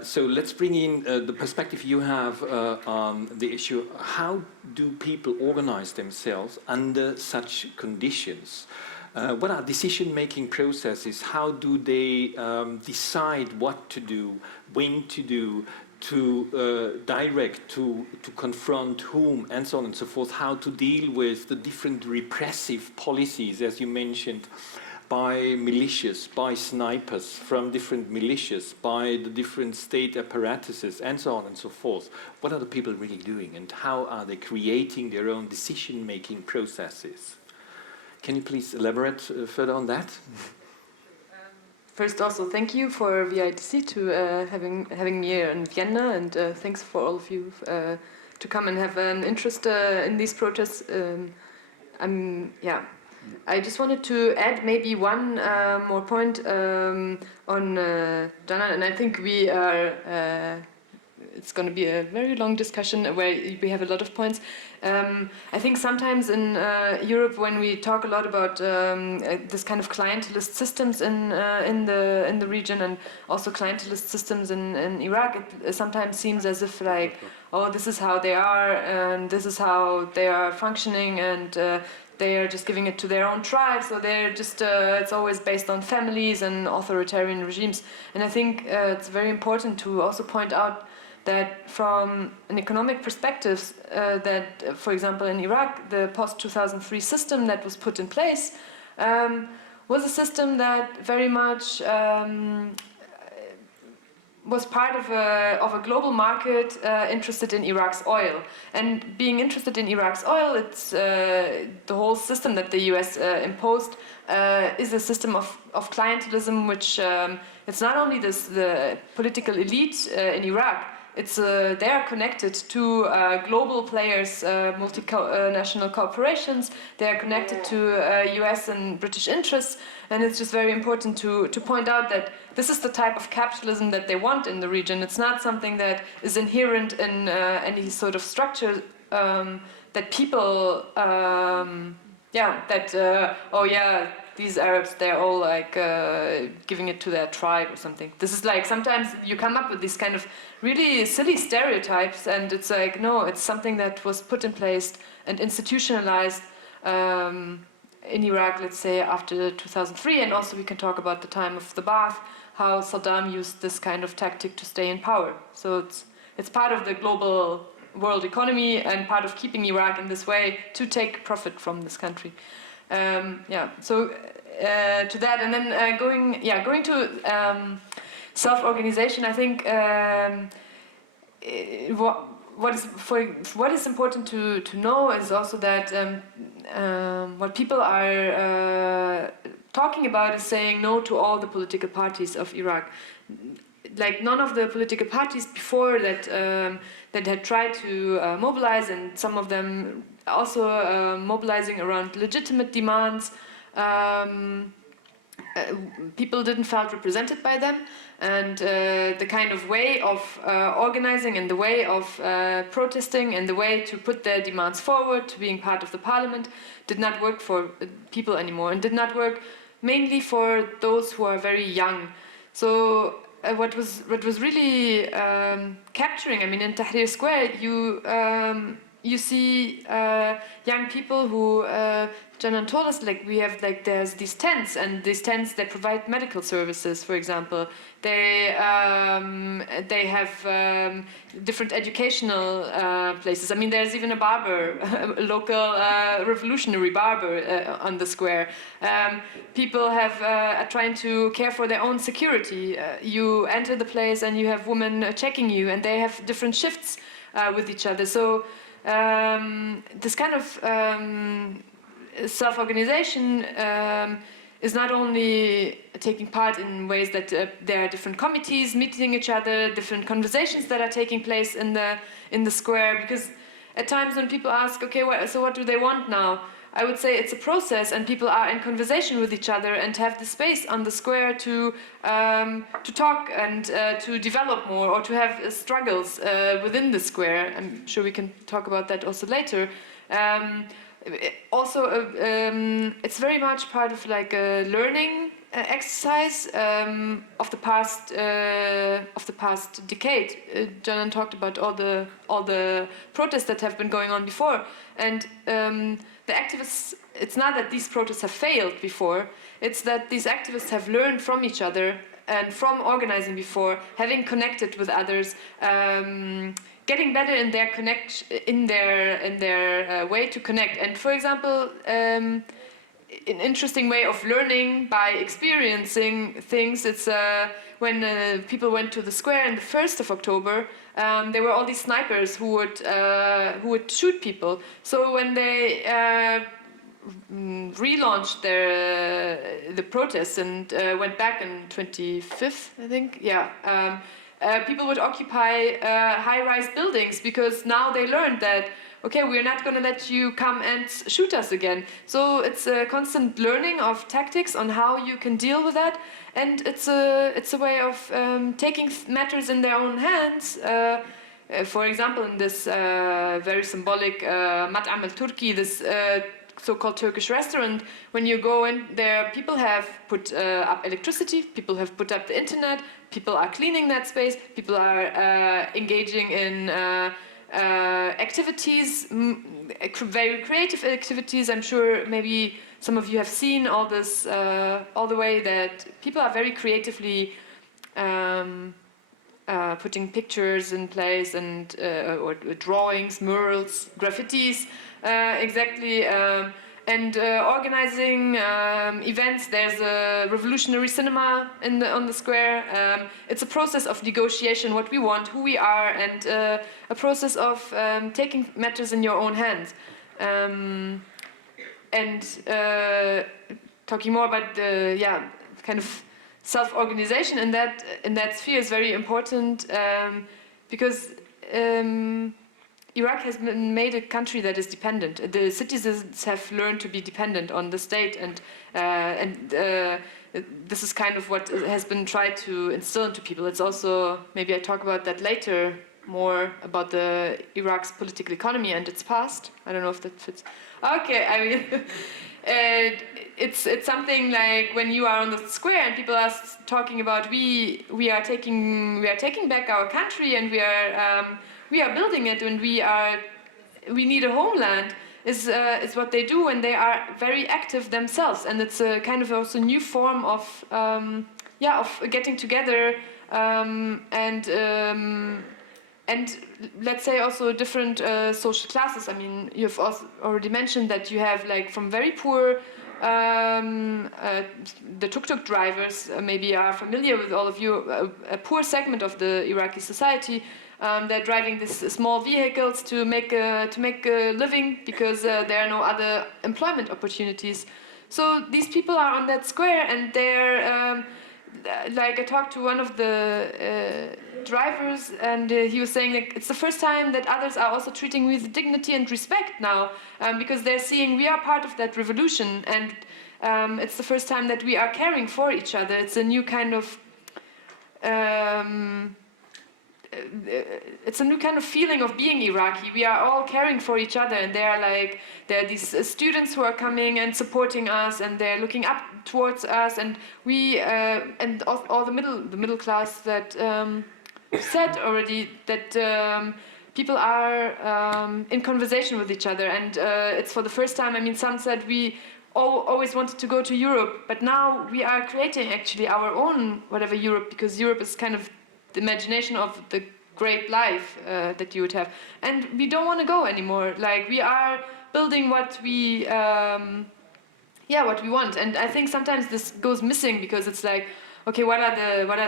So let's bring in the perspective you have on the issue. How do people organize themselves under such conditions? What are decision-making processes? How do they decide what to do, when to do, to direct, to confront whom, and so on and so forth? How to deal with the different repressive policies, as you mentioned, by militias, by snipers from different militias, by the different state apparatuses, and so on and so forth. What are the people really doing, and how are they creating their own decision-making processes? Can you please elaborate further on that? First, also thank you for VIDC to having me here in Vienna, and thanks for all of you to come and have an interest in these protests. I just wanted to add maybe one more point on Janan, and I think we are. It's going to be a very long discussion where we have a lot of points. I think sometimes in Europe, when we talk a lot about this kind of clientelist systems in the region, and also clientelist systems in Iraq, it sometimes seems as if like, oh, this is how they are, and this is how they are functioning, and they are just giving it to their own tribe, so they're just, it's always based on families and authoritarian regimes. And I think it's very important to also point out that from an economic perspective, that, for example, in Iraq, the post-2003 system that was put in place was a system that very much was part of a global market interested in Iraq's oil. And being interested in Iraq's oil, it's the whole system that the US imposed is a system of clientelism, which it's not only the political elite in Iraq, it's they are connected to global players, multinational corporations. They are connected to US and British interests, and it's just very important to point out that this is the type of capitalism that they want in the region. It's not something that is inherent in any sort of structure that people, these Arabs, they're all like giving it to their tribe or something. This is like, sometimes you come up with these kind of really silly stereotypes, and it's like, no, it's something that was put in place and institutionalized in Iraq, let's say, after 2003, and also we can talk about the time of the Ba'ath, how Saddam used this kind of tactic to stay in power. So it's part of the global world economy and part of keeping Iraq in this way to take profit from this country. So to that, and then going to self-organization, I think what is important to know is also that what people are talking about is saying no to all the political parties of Iraq. Like, none of the political parties before that that had tried to mobilize, and some of them also mobilizing around legitimate demands, people didn't felt represented by them, and the kind of way of organizing and the way of protesting and the way to put their demands forward to being part of the parliament did not work for people anymore, and did not work mainly for those who are very young. So what was really capturing, I mean, in Tahrir Square, you see young people who Janan told us, like, we have, like, there's these tents, and these tents, they provide medical services, for example. They have different educational places. I mean, there's even a barber, a local revolutionary barber on the square. People are trying to care for their own security. You enter the place and you have women checking you, and they have different shifts with each other. So this kind of self-organization is not only taking part in ways that there are different committees meeting each other, different conversations that are taking place in the square. Because at times when people ask, okay, so what do they want now? I would say it's a process, and people are in conversation with each other and have the space on the square to talk and to develop more, or to have struggles within the square. I'm sure we can talk about that also later. It's very much part of, like, a learning exercise of the past decade. Janan talked about all the protests that have been going on before, and the activists. It's not that these protests have failed before. It's that these activists have learned from each other and from organizing before, having connected with others. Getting better in their way to connect. And for example, an interesting way of learning by experiencing things. It's when people went to the square on the 1st of October. There were all these snipers who would shoot people. So when they relaunched the protests and went back on 25th, I think. Yeah. People would occupy high-rise buildings, because now they learned that, okay, we're not going to let you come and shoot us again. So it's a constant learning of tactics on how you can deal with that, and it's a way of taking matters in their own hands. For example, in this very symbolic Mat'am al-Turki, this so-called Turkish restaurant, when you go in there, people have put up electricity, people have put up the internet, people are cleaning that space, people are engaging in activities, very creative activities. I'm sure maybe some of you have seen all this, all the way that people are very creatively putting pictures in place, and or drawings, murals, graffitis, exactly, and organizing events. There's a revolutionary cinema on the square. It's a process of negotiation, what we want, who we are, and a process of taking matters in your own hands. And talking more about the kind of self-organization in that sphere is very important, because Iraq has been made a country that is dependent. The citizens have learned to be dependent on the state, and this is kind of what has been tried to instill into people. It's also, maybe I talk about that later, more about the Iraq's political economy and its past. I don't know if that fits. Okay, I mean, it's something like when you are on the square and people are talking about we are taking back our country, and we are building it, and we need a homeland, is what they do when they are very active themselves. And it's a kind of also new form of getting together, and let's say also different social classes. I mean, you've also already mentioned that you have, like, from very poor, the tuk-tuk drivers maybe are familiar with all of you, a poor segment of the Iraqi society. They're driving these small vehicles to make a living, because there are no other employment opportunities. So these people are on that square, and they're like, I talked to one of the drivers, and he was saying, like, it's the first time that others are also treating me with dignity and respect now, because they're seeing we are part of that revolution, and it's the first time that we are caring for each other. It's a new kind of feeling of being Iraqi. We are all caring for each other, and there are these students who are coming and supporting us, and they're looking up towards us, and we and all the middle class that said already that people are in conversation with each other, and it's for the first time. I mean, some said we always wanted to go to Europe, but now we are creating actually our own whatever Europe, because Europe is kind of the imagination of the great life that you would have, and we don't want to go anymore. Like, we are building what we want, and I think sometimes this goes missing, because it's like, okay, what are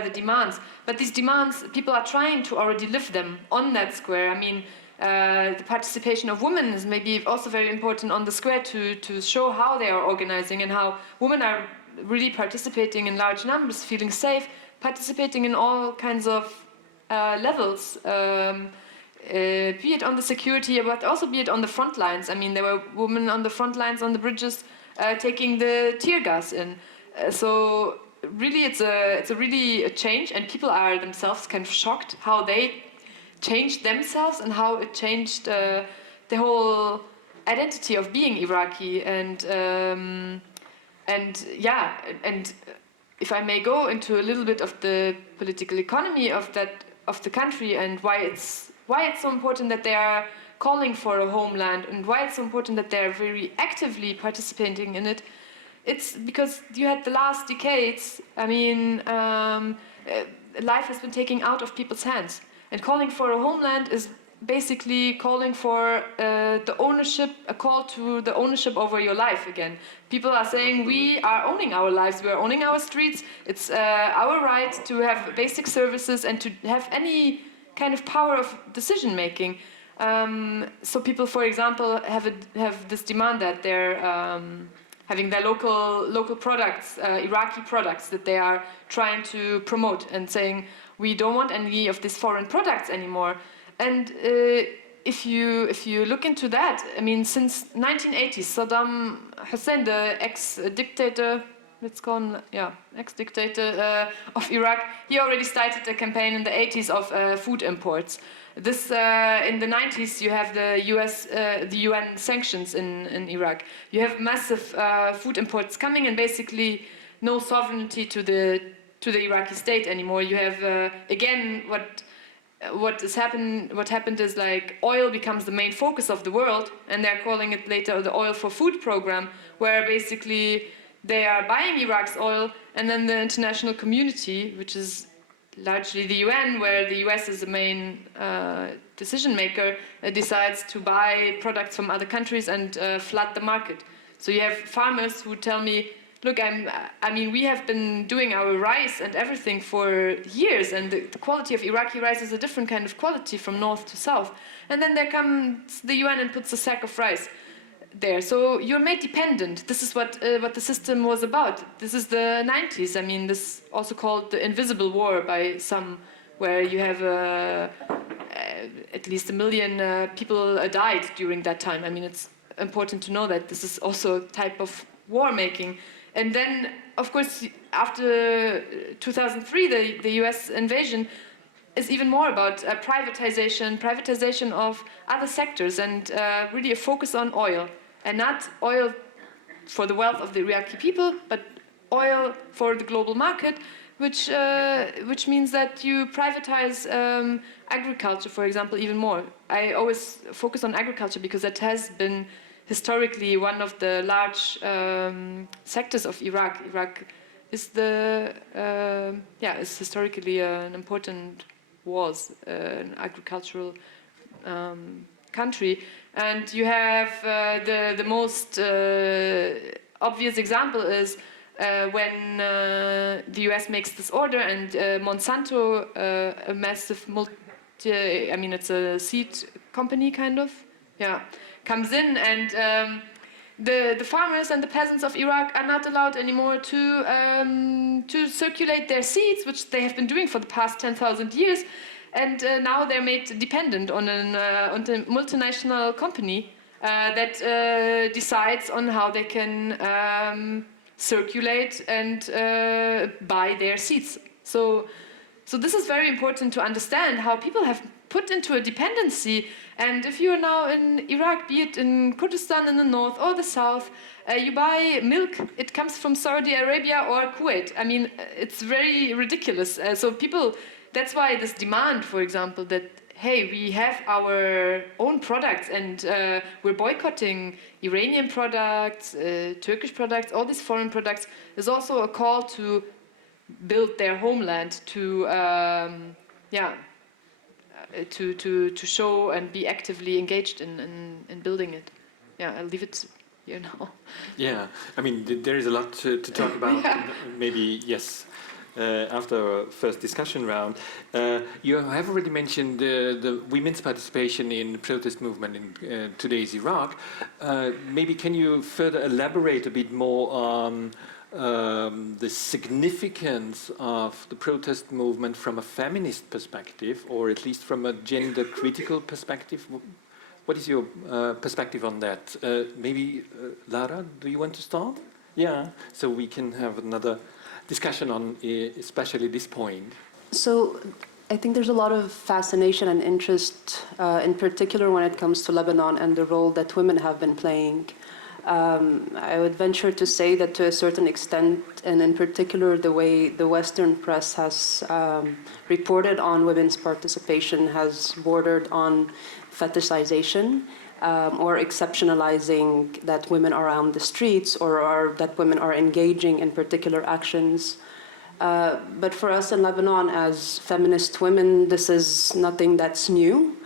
the demands? But these demands, people are trying to already live them on that square. I mean, the participation of women is maybe also very important on the square to show how they are organizing, and how women are really participating in large numbers, feeling safe, participating in all kinds of levels, be it on the security, but also be it on the front lines. I mean, there were women on the front lines on the bridges taking the tear gas in. So really, it's a change, and people are themselves kind of shocked how they changed themselves and how it changed the whole identity of being Iraqi. And if I may go into a little bit of the political economy of the country, and why it's so important that they are calling for a homeland, and why it's so important that they are very actively participating in it. It's because you had the last decades. I mean, life has been taken out of people's hands, and calling for a homeland is basically calling for the ownership, a call to the ownership over your life again. People are saying, we are owning our lives, we are owning our streets, it's our right to have basic services and to have any kind of power of decision making. So people, for example, have this demand that they're having their local products, Iraqi products, that they are trying to promote, and saying, we don't want any of these foreign products anymore. And if you look into that, I mean, since 1980, Saddam Hussein, the ex-dictator, ex-dictator of Iraq, he already started a campaign in the 80s of food imports. This in the 90s, you have the UN sanctions in Iraq. You have massive food imports coming, and basically no sovereignty to the Iraqi state anymore. You have again what happened is, like, oil becomes the main focus of the world, and they're calling it later the Oil for Food program, where basically they are buying Iraq's oil, and then the international community, which is largely the UN, where the US is the main decision maker, decides to buy products from other countries and flood the market. So you have farmers who tell me, look, I mean, we have been doing our rice and everything for years, and the quality of Iraqi rice is a different kind of quality from north to south. And then there comes the UN and puts a sack of rice there. So you're made dependent. This is what the system was about. This is the 90s. I mean, this also called the invisible war by some, where you have at least 1 million people died during that time. I mean, it's important to know that this is also a type of war making. And then, of course, after 2003, the US invasion is even more about privatization of other sectors, and really a focus on oil. And not oil for the wealth of the Iraqi people, but oil for the global market, which means that you privatize agriculture, for example, even more. I always focus on agriculture because that has been historically one of the large sectors of Iraq. Iraq is is historically an important an agricultural country. And you have the most obvious example is when the US makes this order, and Monsanto, a massive it's a seed company kind of, comes in, and the farmers and the peasants of Iraq are not allowed anymore to circulate their seeds, which they have been doing for the past 10,000 years. And now they're made dependent on a multinational company that decides on how they can circulate and buy their seats. So this is very important to understand how people have put into a dependency. And if you are now in Iraq, be it in Kurdistan in the north or the south, you buy milk, it comes from Saudi Arabia or Kuwait. I mean, it's very ridiculous. So people, that's why this demand, for example, that, hey, we have our own products and we're boycotting Iranian products, Turkish products, all these foreign products, is also a call to build their homeland, to show and be actively engaged in building it. Yeah, I'll leave it here now. Yeah, I mean, there is a lot to talk about. Yeah. Maybe, yes, after our first discussion round. You have already mentioned the women's participation in the protest movement in today's Iraq. Maybe can you further elaborate a bit more on the significance of the protest movement from a feminist perspective, or at least from a gender critical perspective? What is your perspective on that? Maybe, Lara, do you want to start? Yeah, so we can have another discussion on especially this point. So I think there's a lot of fascination and interest, in particular when it comes to Lebanon and the role that women have been playing. I would venture to say that to a certain extent, and in particular the way the Western press has reported on women's participation has bordered on fetishization or exceptionalizing that women are on the streets or that women are engaging in particular actions. But for us in Lebanon as feminist women, this is nothing that's new.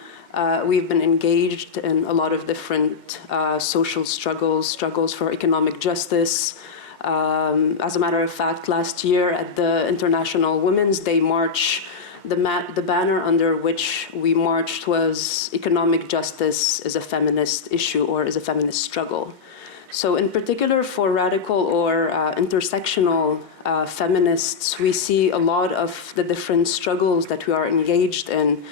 We've been engaged in a lot of different social struggles for economic justice. As a matter of fact, last year at the International Women's Day March, the banner under which we marched was "Economic justice is a feminist issue or is a feminist struggle." So in particular for radical or intersectional feminists, we see a lot of the different struggles that we are engaged in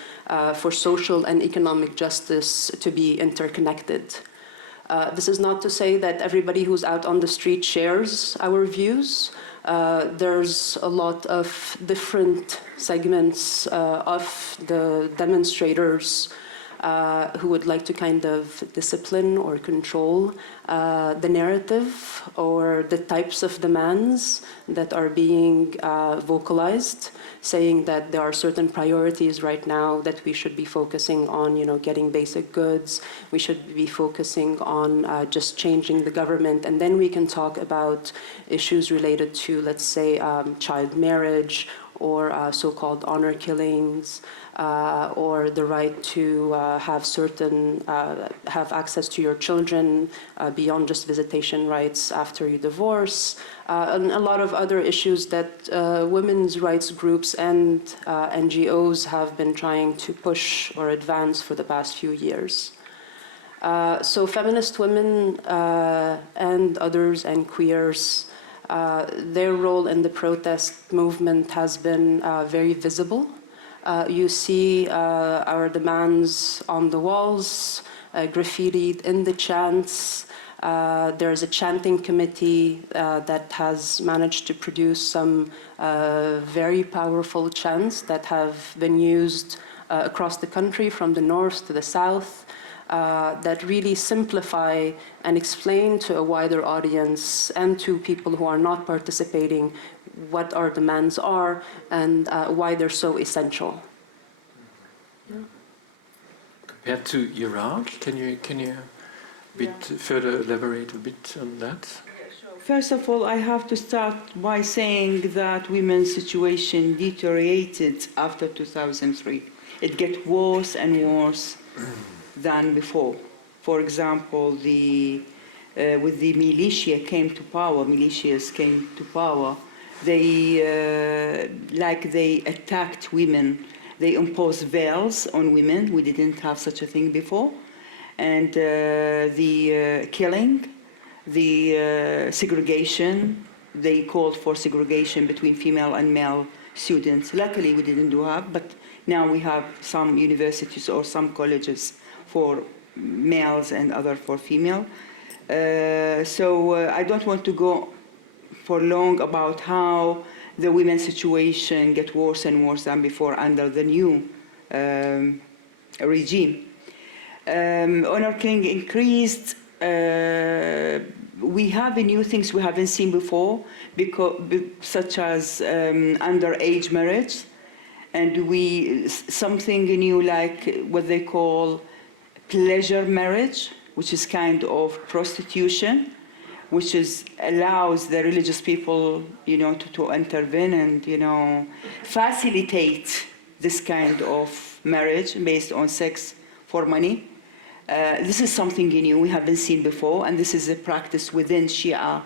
for social and economic justice to be interconnected. This is not to say that everybody who's out on the street shares our views. There's a lot of different segments of the demonstrators who would like to kind of discipline or control the narrative or the types of demands that are being vocalized, saying that there are certain priorities right now that we should be focusing on, getting basic goods. We should be focusing on just changing the government, and then we can talk about issues related to, let's say, child marriage or so-called honor killings, or the right to have access to your children beyond just visitation rights after you divorce, and a lot of other issues that women's rights groups and NGOs have been trying to push or advance for the past few years. So feminist women and others and queers, their role in the protest movement has been very visible. You see our demands on the walls, graffitied in the chants. There's a chanting committee that has managed to produce some very powerful chants that have been used across the country from the north to the south, that really simplify and explain to a wider audience and to people who are not participating what our demands are and why they're so essential. Compared to Iraq, can you further elaborate a bit on that? First of all, I have to start by saying that women's situation deteriorated after 2003. It gets worse and worse than before. For example, with the militias came to power, they attacked women. They imposed veils on women. We didn't have such a thing before. And the killing, the segregation, they called for segregation between female and male students. Luckily, we didn't have, but now we have some universities or some colleges for males and other for female. So I don't want to go for long about how the women's situation get worse and worse than before under the new regime. Honor killing increased. We have new things we haven't seen before, such as underage marriage, and something new like what they call pleasure marriage, which is kind of prostitution, which allows the religious people, to intervene and, facilitate this kind of marriage based on sex for money. This is something new we haven't seen before, and this is a practice within Shia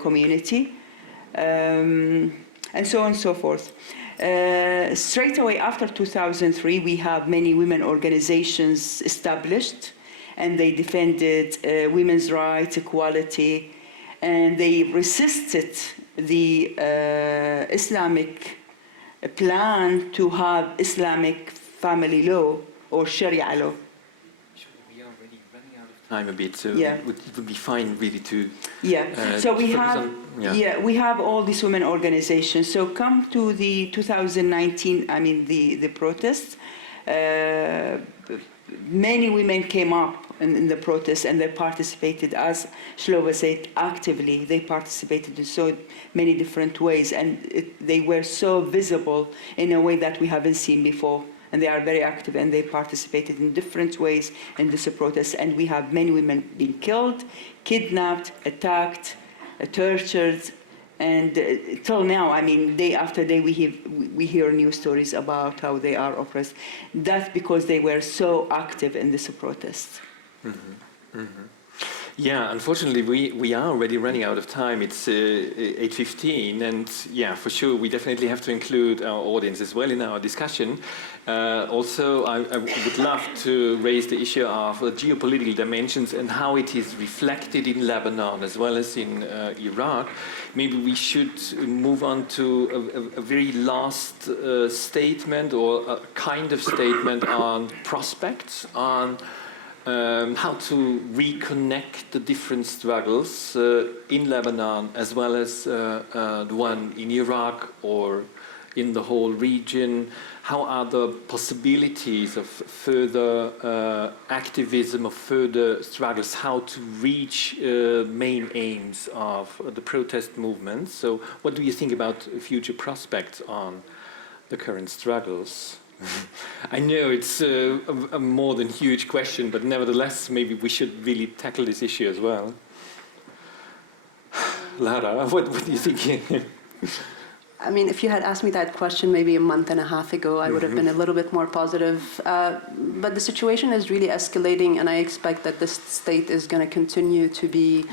community, and so on and so forth. Straight away after 2003, we have many women organizations established, and they defended women's rights, equality, and they resisted the Islamic plan to have Islamic family law or Sharia law. We are already running out of time a bit, so Yeah. it would be fine really to... So we focus have, on- we have all these women organizations. So come to the 2019, the protests. Many women came up in the protests, and they participated, as Schluwa said, actively. They participated in so many different ways, and they were so visible in a way that we haven't seen before. And they are very active, and they participated in different ways in this protest. And we have many women being killed, kidnapped, attacked, tortured, and till now, day after day, we hear new stories about how they are oppressed. That's because they were so active in this protest. Mm-hmm. Mm-hmm. Yeah, unfortunately, we are already running out of time. It's 8:15, and yeah, for sure, we definitely have to include our audience as well in our discussion. Also, I would love to raise the issue of geopolitical dimensions and how it is reflected in Lebanon as well as in Iraq. Maybe we should move on to a very last statement, or a kind of statement on prospects, on how to reconnect the different struggles in Lebanon as well as the one in Iraq or in the whole region. How are the possibilities of further activism, of further struggles, how to reach main aims of the protest movement? So what do you think about future prospects on the current struggles? I know it's a more than huge question, but nevertheless, maybe we should really tackle this issue as well. Lara, what do you think? If you had asked me that question maybe a month and a half ago, I would have been a little bit more positive. But the situation is really escalating, and I expect that this state is going to continue to be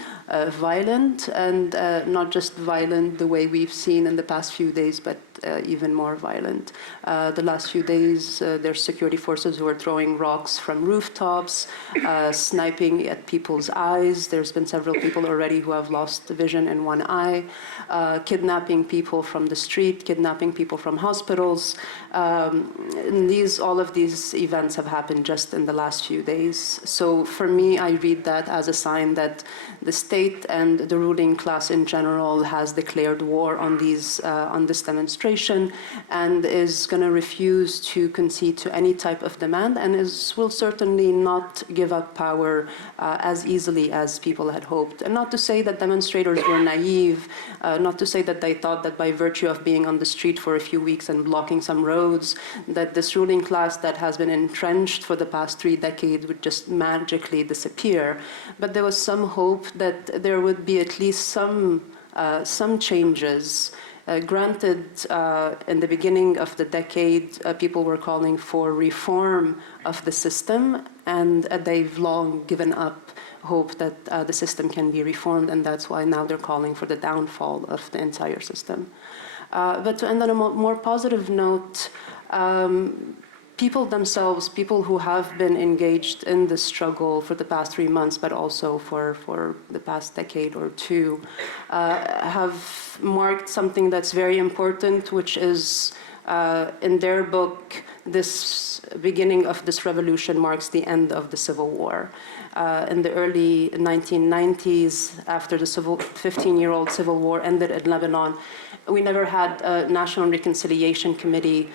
violent, and not just violent the way we've seen in the past few days, but even more violent. The last few days, there's security forces who are throwing rocks from rooftops, sniping at people's eyes. There's been several people already who have lost vision in one eye, kidnapping people from the street, kidnapping people from hospitals. All of these events have happened just in the last few days. So for me, I read that as a sign that the state and the ruling class in general has declared war on this demonstration, and is going to refuse to concede to any type of demand, and will certainly not give up power as easily as people had hoped. And not to say that demonstrators were naive, not to say that they thought that by virtue of being on the street for a few weeks and blocking some roads, that this ruling class that has been entrenched for the past 3 decades would just magically disappear. But there was some hope that there would be at least some changes. Granted, in the beginning of the decade, people were calling for reform of the system, and they've long given up hope that the system can be reformed, and that's why now they're calling for the downfall of the entire system. But to end on a more positive note, people themselves, people who have been engaged in the struggle for the past 3 months, but also for the past decade or two, have marked something that's very important, which is, in their book, this beginning of this revolution marks the end of the civil war. in the early 1990s, after the 15-year-old civil war ended in Lebanon. We never had a National Reconciliation Committee.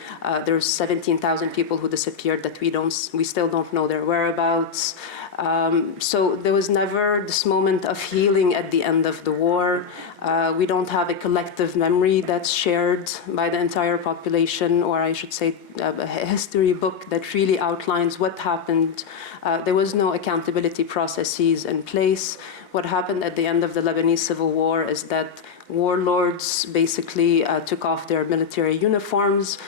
There's 17,000 people who disappeared that we still don't know their whereabouts. So there was never this moment of healing at the end of the war. We don't have a collective memory that's shared by the entire population, or I should say a history book that really outlines what happened. There was no accountability processes in place. What happened at the end of the Lebanese Civil War is that warlords basically took off their military uniforms,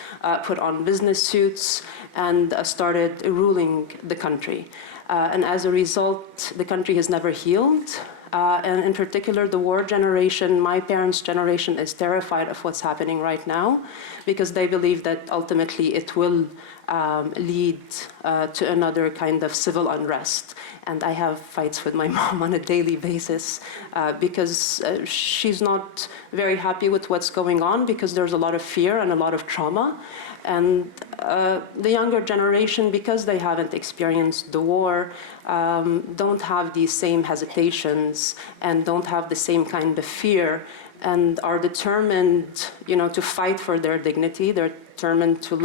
put on business suits, and started ruling the country. And as a result, the country has never healed. And in particular, the war generation, my parents' generation, is terrified of what's happening right now because they believe that ultimately it will lead to another kind of civil unrest. And I have fights with my mom on a daily basis because she's not very happy with what's going on because there's a lot of fear and a lot of trauma. And the younger generation, because they haven't experienced the war, don't have these same hesitations and don't have the same kind of fear and are determined, to fight for their dignity. They're determined to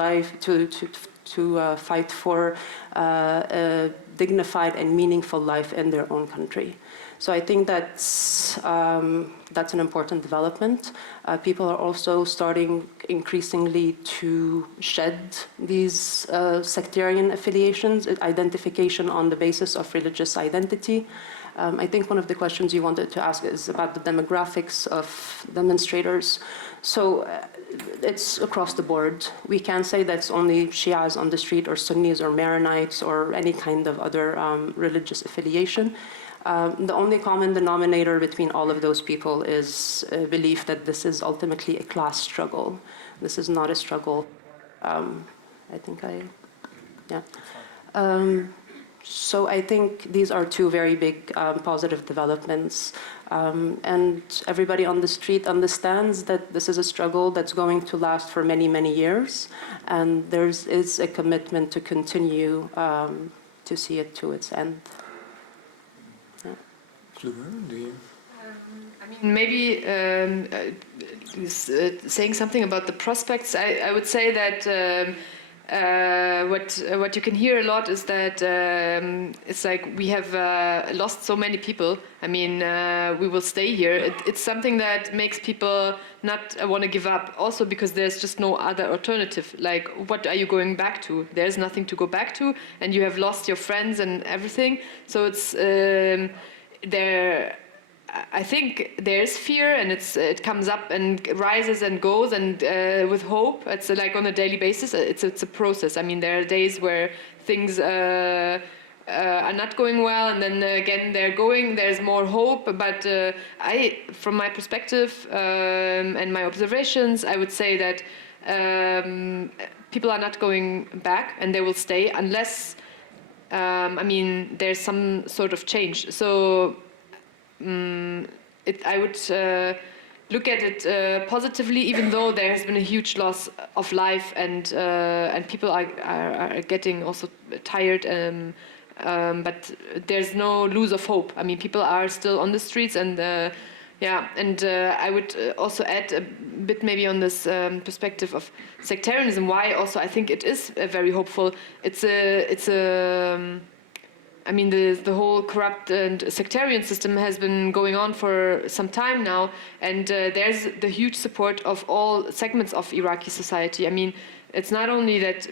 fight for a dignified and meaningful life in their own country. So I think that's an important development. People are also starting increasingly to shed these sectarian affiliations, identification on the basis of religious identity. I think one of the questions you wanted to ask is about the demographics of demonstrators. So it's across the board. We can't say that's only Shias on the street or Sunnis or Maronites or any kind of other religious affiliation. The only common denominator between all of those people is a belief that this is ultimately a class struggle. This is not a struggle. So I think these are two very big positive developments. And everybody on the street understands that this is a struggle that's going to last for many, many years. And there is a commitment to continue to see it to its end. Maybe saying something about the prospects, I would say that what you can hear a lot is that it's like we have lost so many people. We will stay here. It's something that makes people not want to give up. Also because there's just no other alternative. Like, what are you going back to? There's nothing to go back to, and you have lost your friends and everything. So it's there. I think there's fear, and it comes up and rises and goes, and with hope, it's like on a daily basis. It's a process. There are days where things are not going well, and then again they're going. There's more hope, but from my perspective and my observations, I would say that people are not going back, and they will stay unless there's some sort of change. So. I would look at it positively, even though there has been a huge loss of life, and people are getting also tired. But there's no lose of hope. People are still on the streets, and I would also add a bit maybe on this perspective of sectarianism. Why also I think it is very hopeful. The whole corrupt and sectarian system has been going on for some time now, and there's the huge support of all segments of Iraqi society. It's not only that.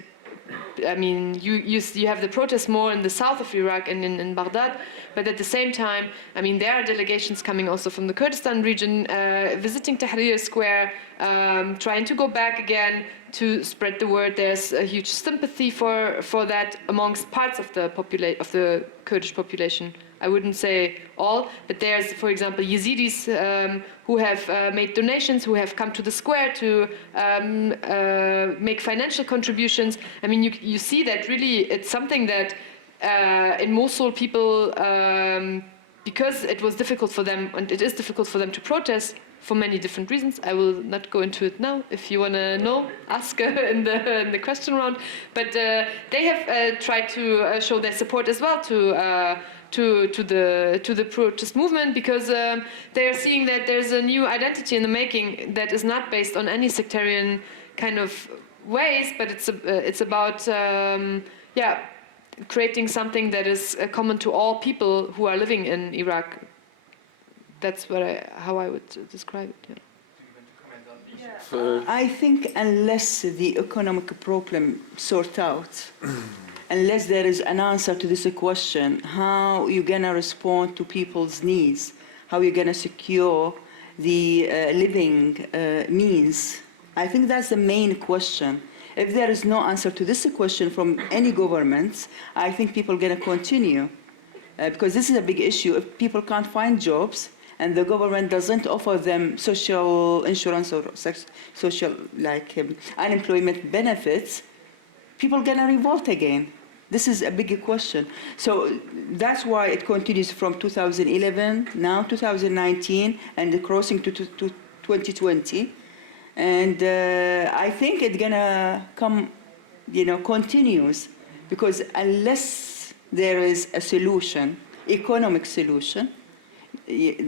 You have the protests more in the south of Iraq and in Baghdad, but at the same time, there are delegations coming also from the Kurdistan region, visiting Tahrir Square, trying to go back again to spread the word. There's a huge sympathy for that amongst parts of the Kurdish population. I wouldn't say all, but there's, for example, Yazidis who have made donations, who have come to the square to make financial contributions. You see that really it's something that in Mosul people, because it was difficult for them, and it is difficult for them to protest for many different reasons. I will not go into it now. If you want to know, ask in the question round. But they have tried to show their support as well to to the protest movement, because they are seeing that there's a new identity in the making that is not based on any sectarian kind of ways, but it's about creating something that is common to all people who are living in Iraq. That's how I would describe it. Yeah. I think unless the economic problem sort out, unless there is an answer to this question, how you're gonna respond to people's needs, how you're gonna secure the living means, I think that's the main question. If there is no answer to this question from any government, I think people are gonna continue. Because this is a big issue. If people can't find jobs, and the government doesn't offer them social insurance or social unemployment benefits, people are gonna revolt again. This is a big question. So that's why it continues from 2011, now 2019, and crossing to 2020. And I think it's gonna come, continues, because unless there is a solution, economic solution,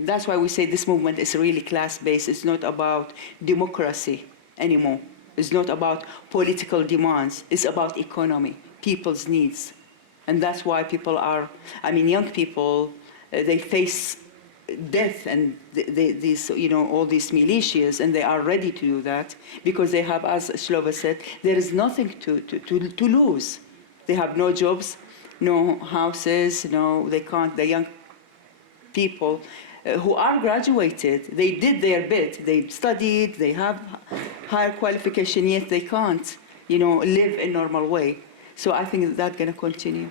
that's why we say this movement is really class-based. It's not about democracy anymore. It's not about political demands. It's about economy, people's needs. And that's why people are, young people, they face death and these, all these militias, and they are ready to do that because they have, as Schluwa said, there is nothing to lose. They have no jobs, no houses, they can't, the young people who are graduated, they did their bit, they studied, they have higher qualification, yet they can't, live a normal way. So I think that's going to continue.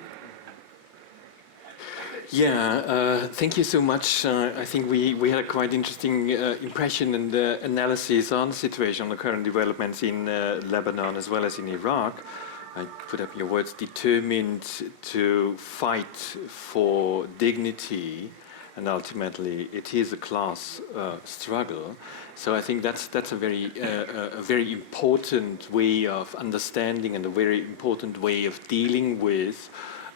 Yeah, thank you so much. I think we had a quite interesting impression and analysis on the situation, on the current developments in Lebanon as well as in Iraq. I put up your words, determined to fight for dignity, and ultimately it is a class struggle. So I think that's a very important way of understanding and a very important way of dealing with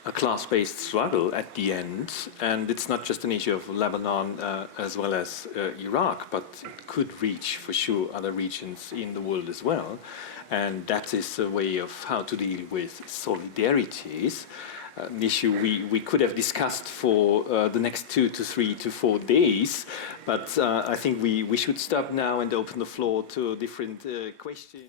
a class-based struggle at the end. And it's not just an issue of Lebanon as well as Iraq, but it could reach for sure other regions in the world as well. And that is a way of how to deal with solidarities. An issue we could have discussed for the next 2 to 3 to 4 days, but I think we should stop now and open the floor to different questions.